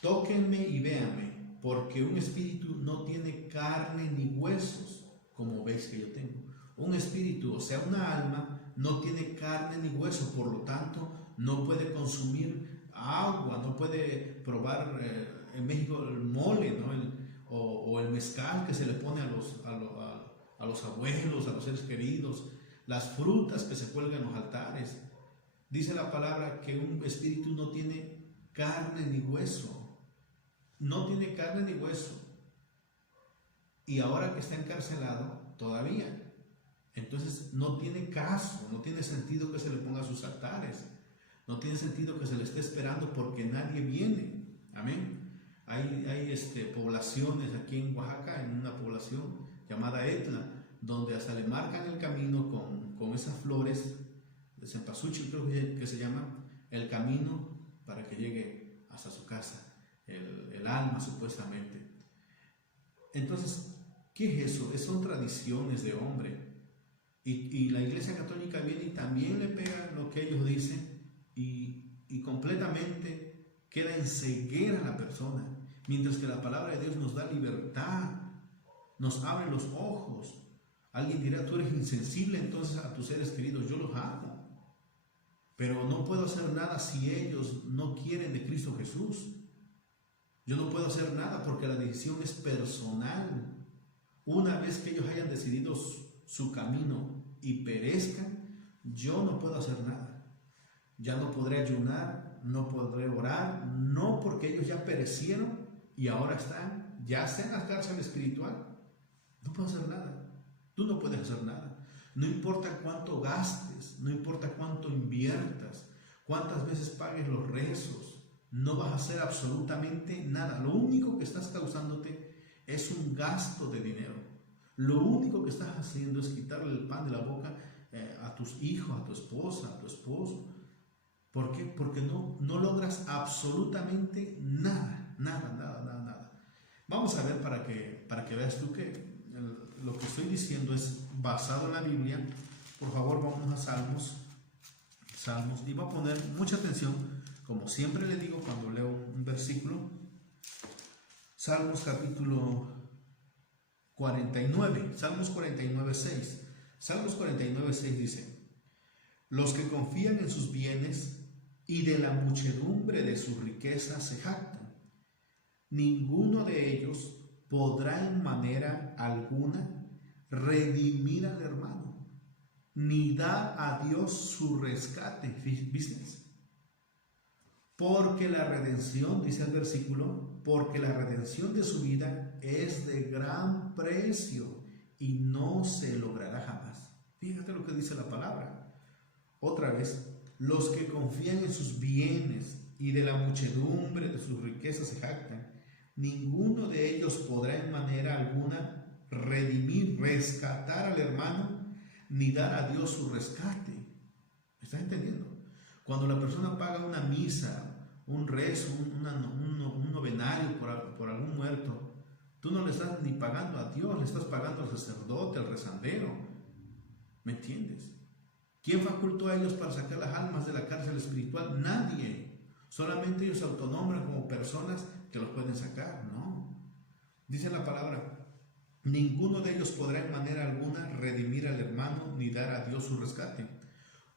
Tóquenme y véanme, porque un espíritu no tiene carne ni huesos, como veis que yo tengo. Un espíritu, o sea, una alma, no tiene carne ni hueso, por lo tanto, no puede consumir agua, no puede probar, en México, el mole, ¿no? O el mezcal que se le pone a los abuelos, a los seres queridos, las frutas que se cuelgan en los altares. Dice la palabra que un espíritu no tiene carne ni hueso. No tiene carne ni hueso. Y ahora que está encarcelado, todavía. Entonces no tiene caso, no tiene sentido que se le ponga a sus altares. No tiene sentido que se le esté esperando porque nadie viene. Amén. Hay poblaciones aquí en Oaxaca, en una población llamada Etla, donde hasta le marcan el camino con esas flores de cempasúchil, creo que se llama, el camino para que llegue hasta su casa, el alma supuestamente. Entonces, ¿qué es eso? Son tradiciones de hombre. Y la Iglesia Católica viene y también le pega lo que ellos dicen y completamente queda en ceguera la persona, mientras que la palabra de Dios nos da libertad, nos abre los ojos. Alguien dirá, tú eres insensible entonces a tus seres queridos. Yo los amo, pero no puedo hacer nada si ellos no quieren de Cristo Jesús. Yo no puedo hacer nada porque la decisión es personal. Una vez que ellos hayan decidido su camino y perezcan, yo no puedo hacer nada. Ya no podré ayunar, no podré orar, no, porque ellos ya perecieron y ahora están ya sea en la cárcel espiritual. No puedo hacer nada. Tú no puedes hacer nada. No importa cuánto gastes, no importa cuánto inviertas, cuántas veces pagues los rezos, no vas a hacer absolutamente nada. Lo único que estás causándote es un gasto de dinero. Lo único que estás haciendo es quitarle el pan de la boca a tus hijos, a tu esposa, a tu esposo. ¿Por qué? Porque no logras absolutamente nada. Vamos a ver para que veas tú que lo que estoy diciendo es basado en la Biblia. Por favor, vamos a Salmos, y voy a poner mucha atención, como siempre le digo cuando leo un versículo. Salmos capítulo 49, Salmos 49:6. Salmos 49:6 dice: los que confían en sus bienes y de la muchedumbre de sus riquezas se jactan, ninguno de ellos podrá en manera alguna redimir al hermano, ni dar a Dios su rescate. ¿Viste? Porque la redención, dice el versículo, porque la redención de su vida es de gran precio y no se logrará jamás. Fíjate lo que dice la palabra. Otra vez, los que confían en sus bienes y de la muchedumbre de sus riquezas se jactan, ninguno de ellos podrá en manera alguna redimir, rescatar al hermano, ni dar a Dios su rescate. ¿Me estás entendiendo? Cuando la persona paga una misa, un rezo, un novenario por algún muerto, tú no le estás ni pagando a Dios, le estás pagando al sacerdote, al rezandero. ¿Me entiendes? ¿Quién facultó a ellos para sacar las almas de la cárcel espiritual? Nadie. Solamente ellos se autonombran como personas que los pueden sacar. No. Dice la palabra: ninguno de ellos podrá en manera alguna redimir al hermano ni dar a Dios su rescate.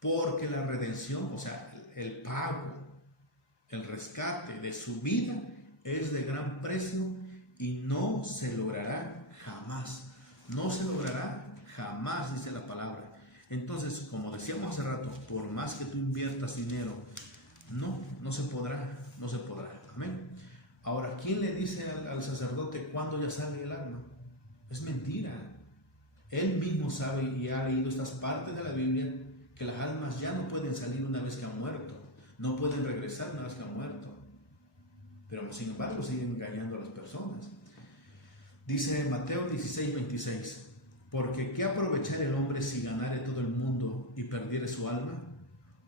Porque la redención, o sea, el pago, el rescate de su vida es de gran precio y no se logrará jamás. No se logrará jamás, dice la palabra. Entonces, como decíamos hace rato, por más que tú inviertas dinero, No se podrá, no se podrá. Amén. Ahora, ¿quién le dice al sacerdote cuándo ya sale el alma? Es mentira. Él mismo sabe y ha leído estas partes de la Biblia que las almas ya no pueden salir una vez que han muerto, no pueden regresar una vez que han muerto. Pero sin embargo siguen engañando a las personas. Dice Mateo 16:26, porque ¿qué aprovechará el hombre si ganare todo el mundo y perdiere su alma?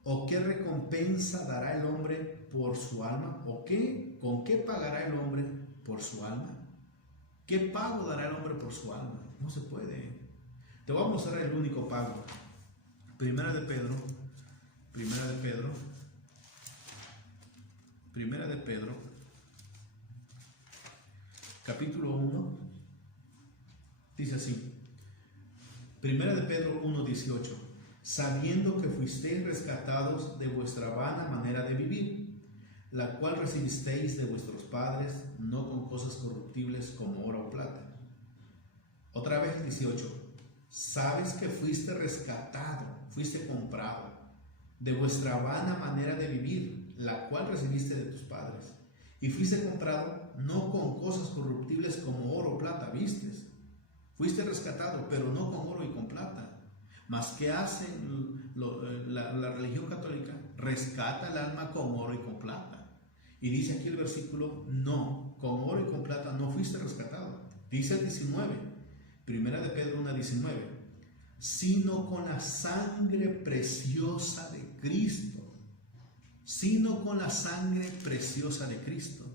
¿O qué recompensa dará el hombre por su alma? ¿O con qué pagará el hombre por su alma? ¿Qué pago dará el hombre por su alma? No se puede. Te voy a mostrar el único pago. Primera de Pedro, capítulo 1, dice así. Primera de Pedro 1:18, sabiendo que fuisteis rescatados de vuestra vana manera de vivir, la cual recibisteis de vuestros padres, no con cosas corruptibles como oro o plata. Otra vez 18, sabes que fuiste rescatado, fuiste comprado de vuestra vana manera de vivir, la cual recibiste de tus padres, y fuiste comprado no con cosas corruptibles como oro o plata, vistes. Fuiste rescatado, pero no con oro y con plata. Mas ¿qué hace la religión católica? Rescata el alma con oro y con plata. Y dice aquí el versículo, no, con oro y con plata no fuiste rescatado. Dice el 19, Primera de Pedro 1:19, sino con la sangre preciosa de Cristo. Sino con la sangre preciosa de Cristo.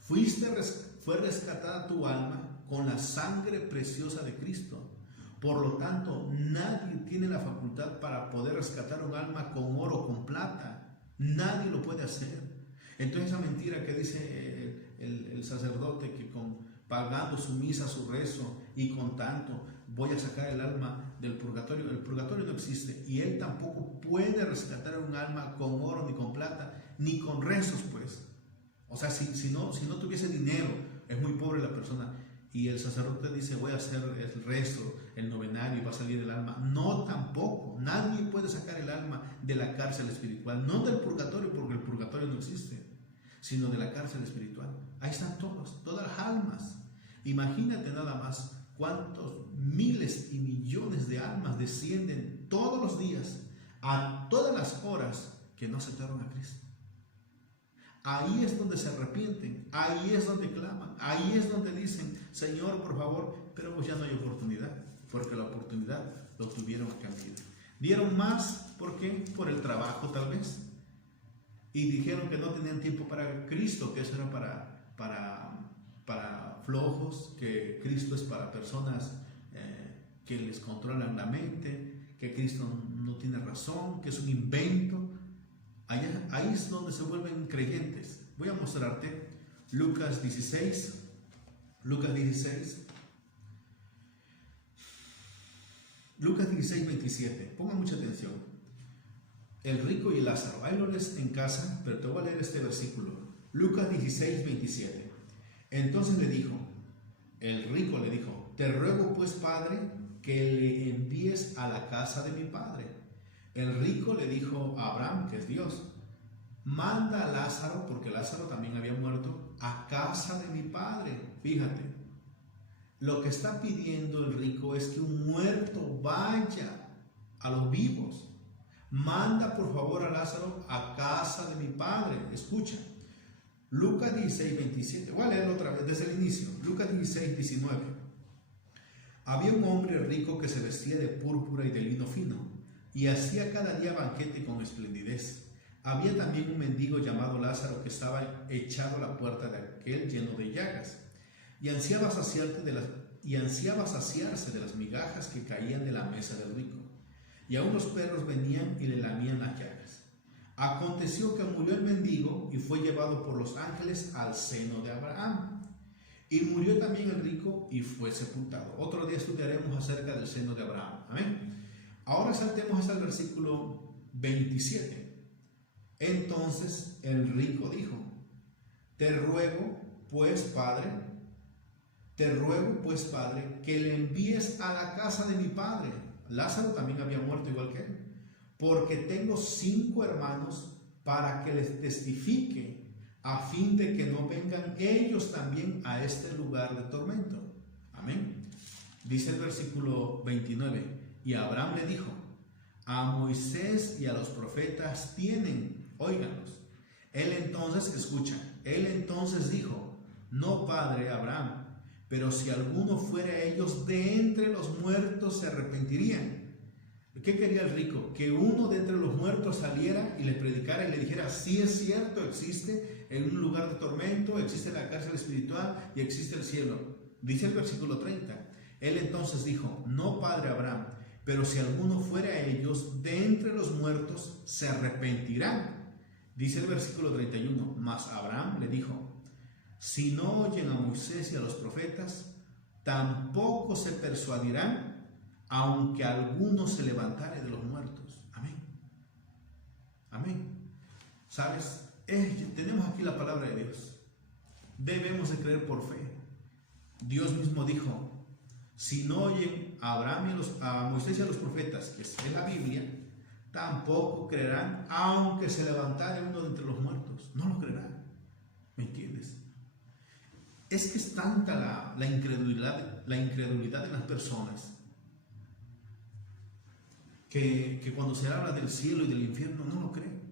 Fue rescatada tu alma con la sangre preciosa de Cristo. Por lo tanto, nadie tiene la facultad para poder rescatar un alma con oro o con plata. Nadie lo puede hacer. Entonces esa mentira que dice el sacerdote que pagando su misa, su rezo y con tanto voy a sacar el alma del purgatorio. El purgatorio no existe y él tampoco puede rescatar un alma con oro ni con plata ni con rezos, pues. O sea, si no tuviese dinero, es muy pobre la persona y el sacerdote dice voy a hacer el rezo, el novenario y va a salir el alma. No, tampoco. Nadie puede sacar el alma de la cárcel espiritual, no del purgatorio, porque el purgatorio no existe, sino de la cárcel espiritual. Ahí están todas las almas. Imagínate nada más cuántos miles y millones de almas descienden todos los días, a todas las horas, que no aceptaron a Cristo. Ahí es donde se arrepienten, ahí es donde claman, ahí es donde dicen, Señor, por favor, pero pues ya no hay oportunidad, porque la oportunidad lo tuvieron que cambiar. Dieron más, ¿por qué? Por el trabajo tal vez. Y dijeron que no tenían tiempo para Cristo, que eso era para flojos, que Cristo es para personas que les controlan la mente, que Cristo no tiene razón, que es un invento. Ahí es donde se vuelven creyentes. Voy a mostrarte Lucas 16, 27. Pongan mucha atención. El rico y Lázaro. Ahí lo lees en casa, pero te voy a leer este versículo. Lucas 16, 27. Entonces el rico le dijo, te ruego pues, Padre, que le envíes a la casa de mi padre. El rico le dijo a Abraham, que es Dios, manda a Lázaro, porque Lázaro también había muerto, a casa de mi padre. Fíjate, lo que está pidiendo el rico es que un muerto vaya a los vivos. Manda por favor a Lázaro a casa de mi padre. Escucha, Lucas 16, 27. Voy a leerlo otra vez desde el inicio. Lucas 16, 19. Había un hombre rico que se vestía de púrpura y de lino fino, y hacía cada día banquete con esplendidez. Había también un mendigo llamado Lázaro que estaba echado a la puerta de aquel lleno de llagas, y ansiaba saciarse de las migajas que caían de la mesa del rico, y aun los perros venían y le lamían las llagas. Aconteció que murió el mendigo y fue llevado por los ángeles al seno de Abraham. Y murió también el rico y fue sepultado. Otro día estudiaremos acerca del seno de Abraham. Amén. Ahora saltemos hasta el versículo 27. Entonces el rico dijo, te ruego pues, Padre, que le envíes a la casa de mi padre. Lázaro también había muerto igual que él. Porque tengo 5 hermanos, para que les testifique, a fin de que no vengan ellos también a este lugar de tormento. Amén. Dice el versículo 29, y Abraham le dijo: a Moisés y a los profetas tienen, óiganlos. Él entonces dijo: no, padre Abraham, pero si alguno fuera a ellos de entre los muertos, se arrepentirían. ¿Qué quería el rico? Que uno de entre los muertos saliera y le predicara y le dijera: sí, es cierto, existe en un lugar de tormento, existe la cárcel espiritual y existe el cielo. Dice el versículo 30. Él entonces dijo: no, padre Abraham, pero si alguno fuera a ellos de entre los muertos, se arrepentirán. Dice el versículo 31. Mas Abraham le dijo: si no oyen a Moisés y a los profetas, tampoco se persuadirán, aunque alguno se levantare de los muertos. Amén. Amén. ¿Sabes? Tenemos aquí la palabra de Dios. Debemos de creer por fe. Dios mismo dijo: si no oyen a Abraham a Moisés y a los profetas, que es la Biblia, tampoco creerán, aunque se levantare uno de entre los muertos. No lo creerán. ¿Me entiendes? Es que es tanta la incredulidad de las personas que cuando se habla del cielo y del infierno no lo creen.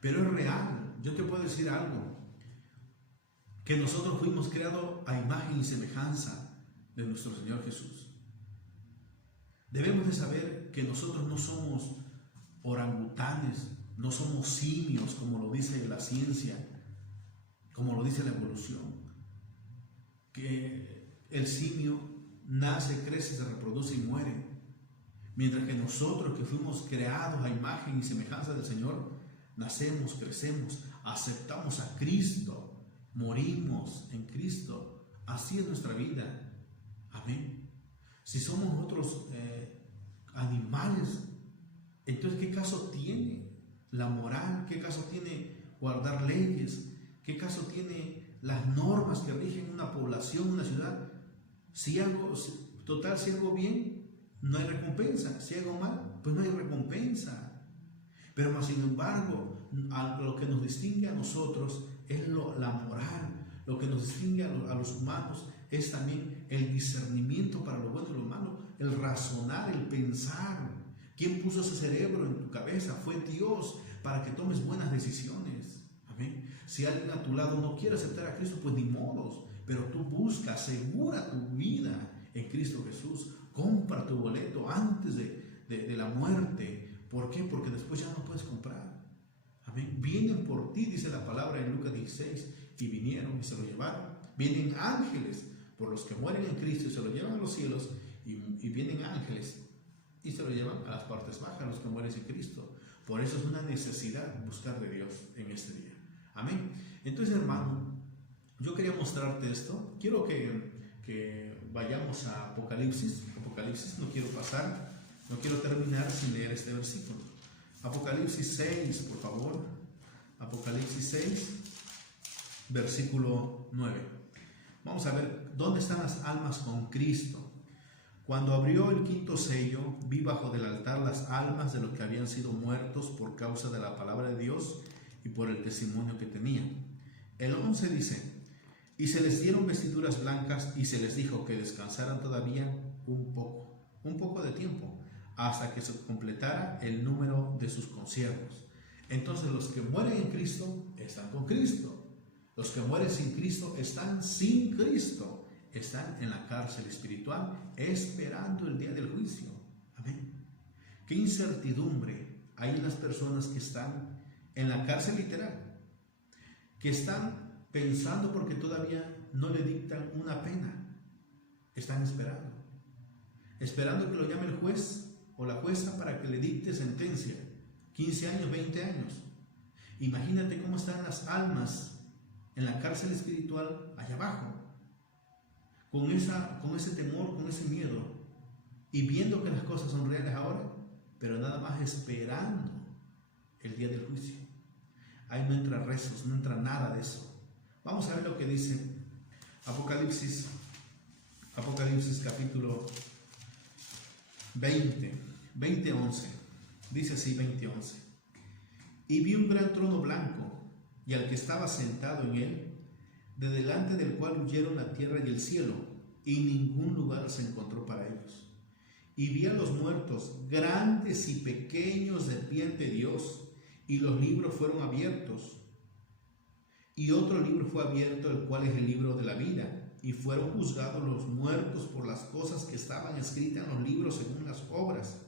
Pero es real. Yo te puedo decir algo, que nosotros fuimos creados a imagen y semejanza de nuestro Señor Jesús. Debemos de saber que nosotros no somos orangutanes, no somos simios, como lo dice la ciencia, como lo dice la evolución, que el simio nace, crece, se reproduce y muere, mientras que nosotros, que fuimos creados a imagen y semejanza del Señor, nacemos, crecemos, aceptamos a Cristo, morimos en Cristo. Así es nuestra vida. Amén. Si somos otros animales, entonces ¿qué caso tiene la moral? ¿Qué caso tiene guardar leyes? ¿Qué caso tiene las normas que rigen una población, una ciudad? Si algo bien, no hay recompensa. Si algo mal, pues no hay recompensa. Pero más sin embargo, lo que nos distingue a nosotros es la moral. Lo que nos distingue a los humanos es también el discernimiento para lo bueno y lo malo, el razonar, el pensar. ¿Quién puso ese cerebro en tu cabeza? Fue Dios, para que tomes buenas decisiones. Amén. Si alguien a tu lado no quiere aceptar a Cristo, pues ni modos, pero tú busca, asegura tu vida en Cristo Jesús. Compra tu boleto antes de la muerte. ¿Por qué? Porque después ya no puedes comprar. Amén. Vienen por ti, dice la palabra en Lucas 16, y vinieron y se lo llevaron. Vienen ángeles por los que mueren en Cristo y se lo llevan a los cielos, y vienen ángeles y se lo llevan a las partes bajas, los que mueren en Cristo. Por eso es una necesidad buscar de Dios en este día. Amén. Entonces, hermano, yo quería mostrarte esto. Quiero que vayamos a Apocalipsis. No quiero terminar sin leer este versículo. Apocalipsis 6, por favor. Apocalipsis 6, versículo 9. Vamos a ver dónde están las almas con Cristo. Cuando abrió el quinto sello, vi bajo del altar las almas de los que habían sido muertos por causa de la palabra de Dios y por el testimonio que tenían. El 11 dice: y se les dieron vestiduras blancas y se les dijo que descansaran todavía un poco de tiempo, hasta que se completara el número de sus consiervos. Entonces los que mueren en Cristo están con Cristo. Los que mueren sin Cristo están sin Cristo. Están en la cárcel espiritual esperando el día del juicio. Amén. Qué incertidumbre hay en las personas que están en la cárcel literal, que están pensando porque todavía no le dictan una pena. Están esperando que lo llame el juez o la jueza para que le dicte sentencia. 15 años, 20 años. Imagínate cómo están las almas en la cárcel espiritual allá abajo, con ese temor, con ese miedo, y viendo que las cosas son reales ahora, pero nada más esperando el día del juicio. Ahí no entra rezos, no entra nada de eso. Vamos a ver lo que dice Apocalipsis capítulo 20, 11. Dice así, 20:11. Y vi un gran trono blanco, y al que estaba sentado en él, de delante del cual huyeron la tierra y el cielo, y ningún lugar se encontró para ellos. Y vi a los muertos, grandes y pequeños, de pie ante Dios, y los libros fueron abiertos. Y otro libro fue abierto, el cual es el libro de la vida, y fueron juzgados los muertos por las cosas que estaban escritas en los libros según las obras.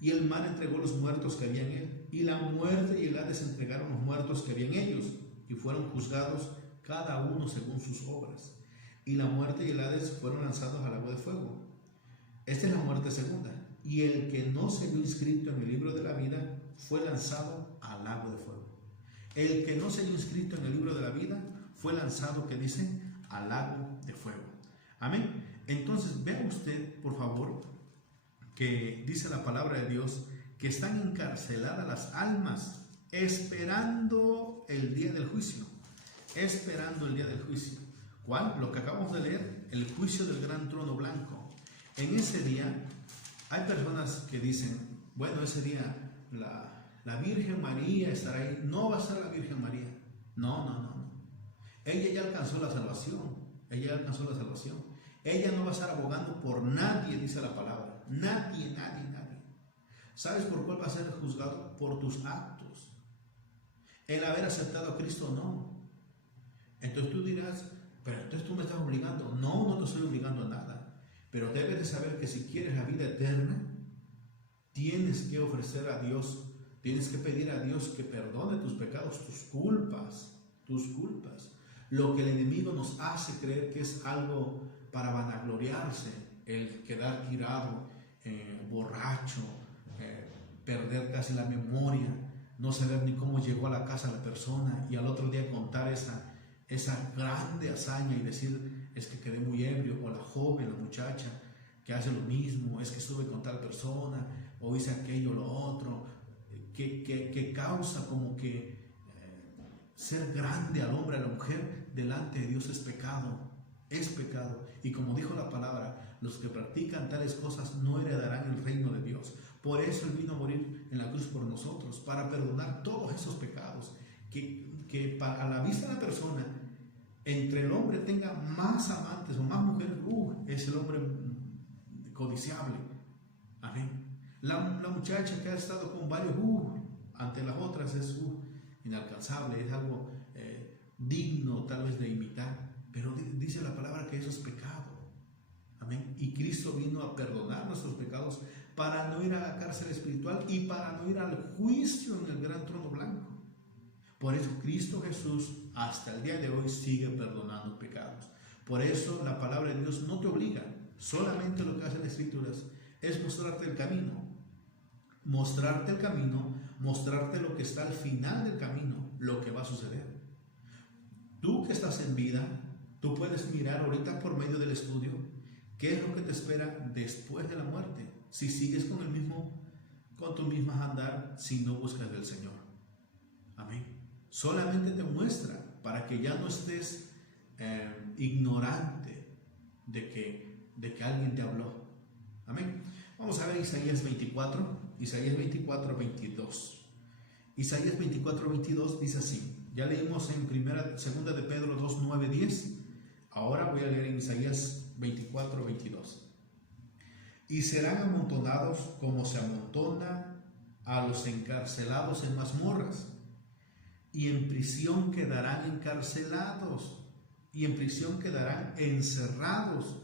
Y el mar entregó los muertos que había en él, y la muerte y el Hades entregaron los muertos que había en ellos, y fueron juzgados cada uno según sus obras. Y la muerte y el Hades fueron lanzados al lago de fuego. Esta es la muerte segunda. Y el que no se vio inscrito en el libro de la vida fue lanzado al lago de fuego. El que no se vio inscrito en el libro de la vida fue lanzado, que dice, al lago de fuego. Amén. Entonces, vea usted, por favor, que dice la palabra de Dios que están encarceladas las almas esperando el día del juicio. Esperando el día del juicio. ¿Cuál? Lo que acabamos de leer, el juicio del gran trono blanco. En ese día hay personas que dicen, bueno, ese día la Virgen María estará ahí. No va a estar la Virgen María. No. Ella ya alcanzó la salvación. Ella no va a estar abogando por nadie, dice la palabra. Nadie. ¿Sabes por cuál va a ser juzgado? Por tus actos. El haber aceptado a Cristo, no. Entonces tú dirás, pero entonces tú me estás obligando. No te estoy obligando a nada. Pero debes de saber que si quieres la vida eterna, tienes que ofrecer a Dios, tienes que pedir a Dios que perdone tus pecados, tus culpas. Lo que el enemigo nos hace creer que es algo para vanagloriarse, el quedar tirado, borracho, perder casi la memoria, no saber ni cómo llegó a la casa la persona y al otro día contar esa grande hazaña y decir, es que quedé muy ebrio, o la joven, la muchacha que hace lo mismo, es que estuve con tal persona, o hice aquello, lo otro, que causa como que ser grande al hombre, a la mujer, delante de Dios es pecado. Y como dijo la palabra, los que practican tales cosas no heredarán el reino de Dios. Por eso Él vino a morir en la cruz por nosotros, para perdonar todos esos pecados, que para la vista de la persona, entre el hombre tenga más amantes o más mujeres, es el hombre codiciable. Amén. La muchacha que ha estado con varios, ante las otras es inalcanzable, es algo digno tal vez de imitar. Pero dice la palabra que eso es pecado. Amén. Y Cristo vino a perdonar nuestros pecados para no ir a la cárcel espiritual y para no ir al juicio en el gran trono blanco. Por eso Cristo Jesús hasta el día de hoy sigue perdonando pecados. Por eso la palabra de Dios no te obliga. Solamente lo que hacen las Escrituras es mostrarte el camino. Mostrarte el camino, mostrarte lo que está al final del camino, lo que va a suceder. Tú que estás en vida, tú puedes mirar ahorita por medio del estudio qué es lo que te espera después de la muerte, si sigues con tu misma andar, si no buscas del Señor. Amén. Solamente te muestra para que ya no estés ignorante de que alguien te habló. Amén. Vamos a ver Isaías 24, 22. Isaías 24, 22 dice así. Ya leímos en segunda de Pedro 2, 9, 10. Ahora voy a leer en Isaías 24, 22. Y serán amontonados como se amontona a los encarcelados en mazmorras, y en prisión quedarán encarcelados, y en prisión quedarán encerrados,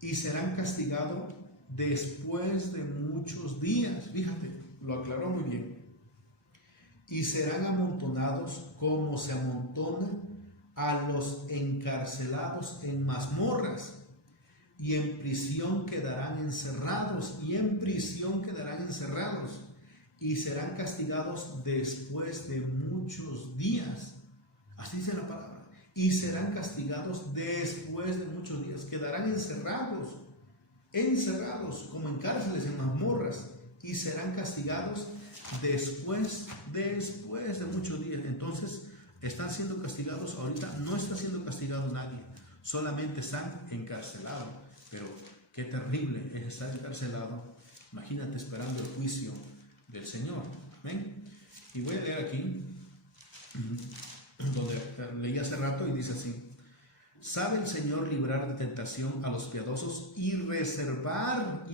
y serán castigados después de muchos días. Fíjate, lo aclaró muy bien. Y serán amontonados como se amontona a los encarcelados en mazmorras, y en prisión quedarán encerrados, y serán castigados después de muchos días. Así dice la palabra. Y serán castigados después de muchos días. Quedarán encerrados como en cárceles, en mazmorras, y serán castigados después de muchos días. Entonces están siendo castigados. Ahorita no está siendo castigado nadie, solamente están encarcelados. Pero qué terrible es estar encarcelado. Imagínate esperando el juicio del Señor. ¿Ven? Y voy a leer aquí, donde leí hace rato, y dice así: sabe el Señor librar de tentación a los piadosos y reservar,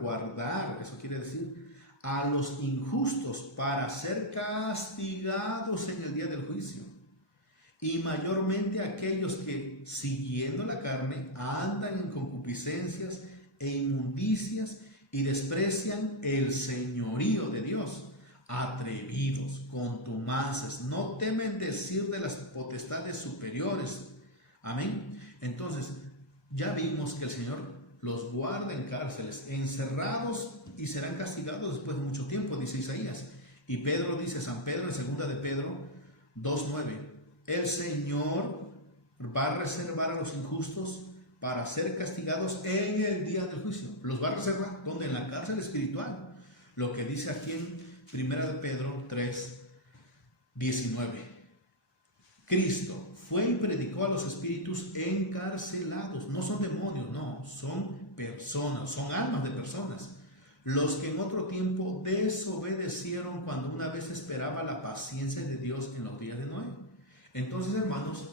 guardar, eso quiere decir, a los injustos para ser castigados en el día del juicio. Y mayormente aquellos que, siguiendo la carne, andan en concupiscencias e inmundicias y desprecian el señorío de Dios. Atrevidos, contumaces, no temen decir de las potestades superiores. Amén. Entonces, ya vimos que el Señor los guarda en cárceles, encerrados, y serán castigados después de mucho tiempo, dice Isaías. Y Pedro dice, San Pedro, en segunda de Pedro 2:9, el Señor va a reservar a los injustos para ser castigados en el día del juicio. Los va a reservar, ¿dónde? En la cárcel espiritual. Lo que dice aquí en primera de Pedro 3:19. Cristo fue y predicó a los espíritus encarcelados. No son demonios, no, son personas, son almas de personas. Los que en otro tiempo desobedecieron cuando una vez esperaba la paciencia de Dios en los días de Noé. Entonces, hermanos,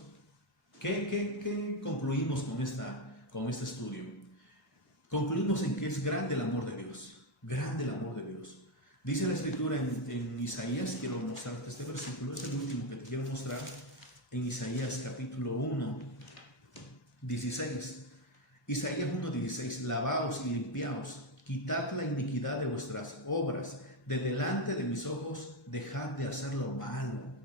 ¿qué concluimos con este estudio? Concluimos en que es grande el amor de Dios, grande el amor de Dios. Dice la Escritura en Isaías, quiero mostrarte este versículo, es el último que te quiero mostrar, en Isaías capítulo 1, 16. Isaías 1:16, lavaos y limpiaos, quitad la iniquidad de vuestras obras, de delante de mis ojos dejad de hacer lo malo.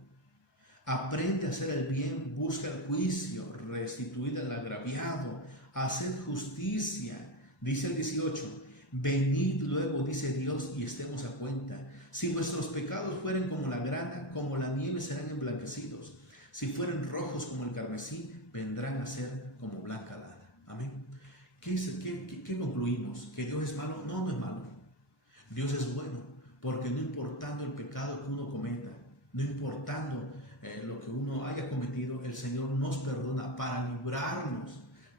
Aprende a hacer el bien, busca el juicio, restituid al agraviado, haced justicia. Dice el 18, venid luego, dice Dios, y estemos a cuenta. Si vuestros pecados fueren como la grana, como la nieve serán emblanquecidos. Si fueren rojos como el carmesí, vendrán a ser como blanca lana. Amén. ¿Qué concluimos? ¿Que Dios es malo? No, no es malo. Dios es bueno, porque no importando el pecado que uno cometa, no importando lo que uno haya cometido, el Señor nos perdona para librarnos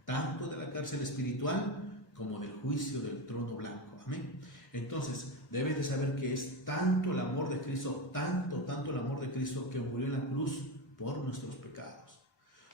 tanto de la cárcel espiritual como del juicio del trono blanco. Amén. Entonces, debes de saber que es tanto el amor de Cristo, tanto el amor de Cristo, que murió en la cruz por nuestros pecados.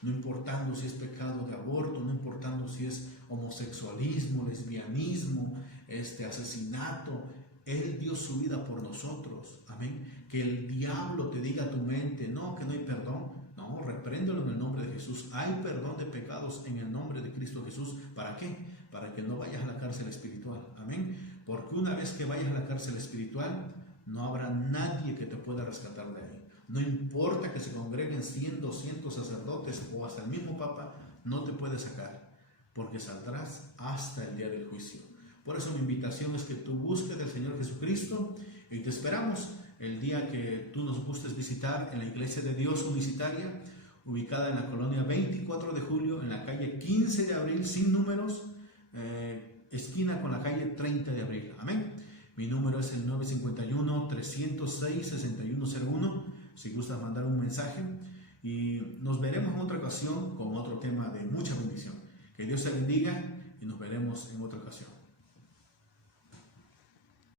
No importando si es pecado de aborto, no importando si es homosexualismo, lesbianismo, asesinato, Él dio su vida por nosotros. Amén. Que el diablo te diga a tu mente, no, que no hay perdón. No, repréndelo en el nombre de Jesús. Hay perdón de pecados en el nombre de Cristo Jesús. ¿Para qué? Para que no vayas a la cárcel espiritual. Amén. Porque una vez que vayas a la cárcel espiritual, no habrá nadie que te pueda rescatar de ahí. No importa que se congreguen 100, 200 sacerdotes o hasta el mismo Papa, no te puede sacar, porque saldrás hasta el día del juicio. Por eso mi invitación es que tú busques del Señor Jesucristo, y te esperamos el día que tú nos gustes visitar en la Iglesia de Dios Unicitaria, ubicada en la colonia 24 de julio, en la calle 15 de abril, sin números, esquina con la calle 30 de abril. Amén. Mi número es el 951-306-6101. Si gustas mandar un mensaje, y nos veremos en otra ocasión con otro tema de mucha bendición. Que Dios te bendiga y nos veremos en otra ocasión.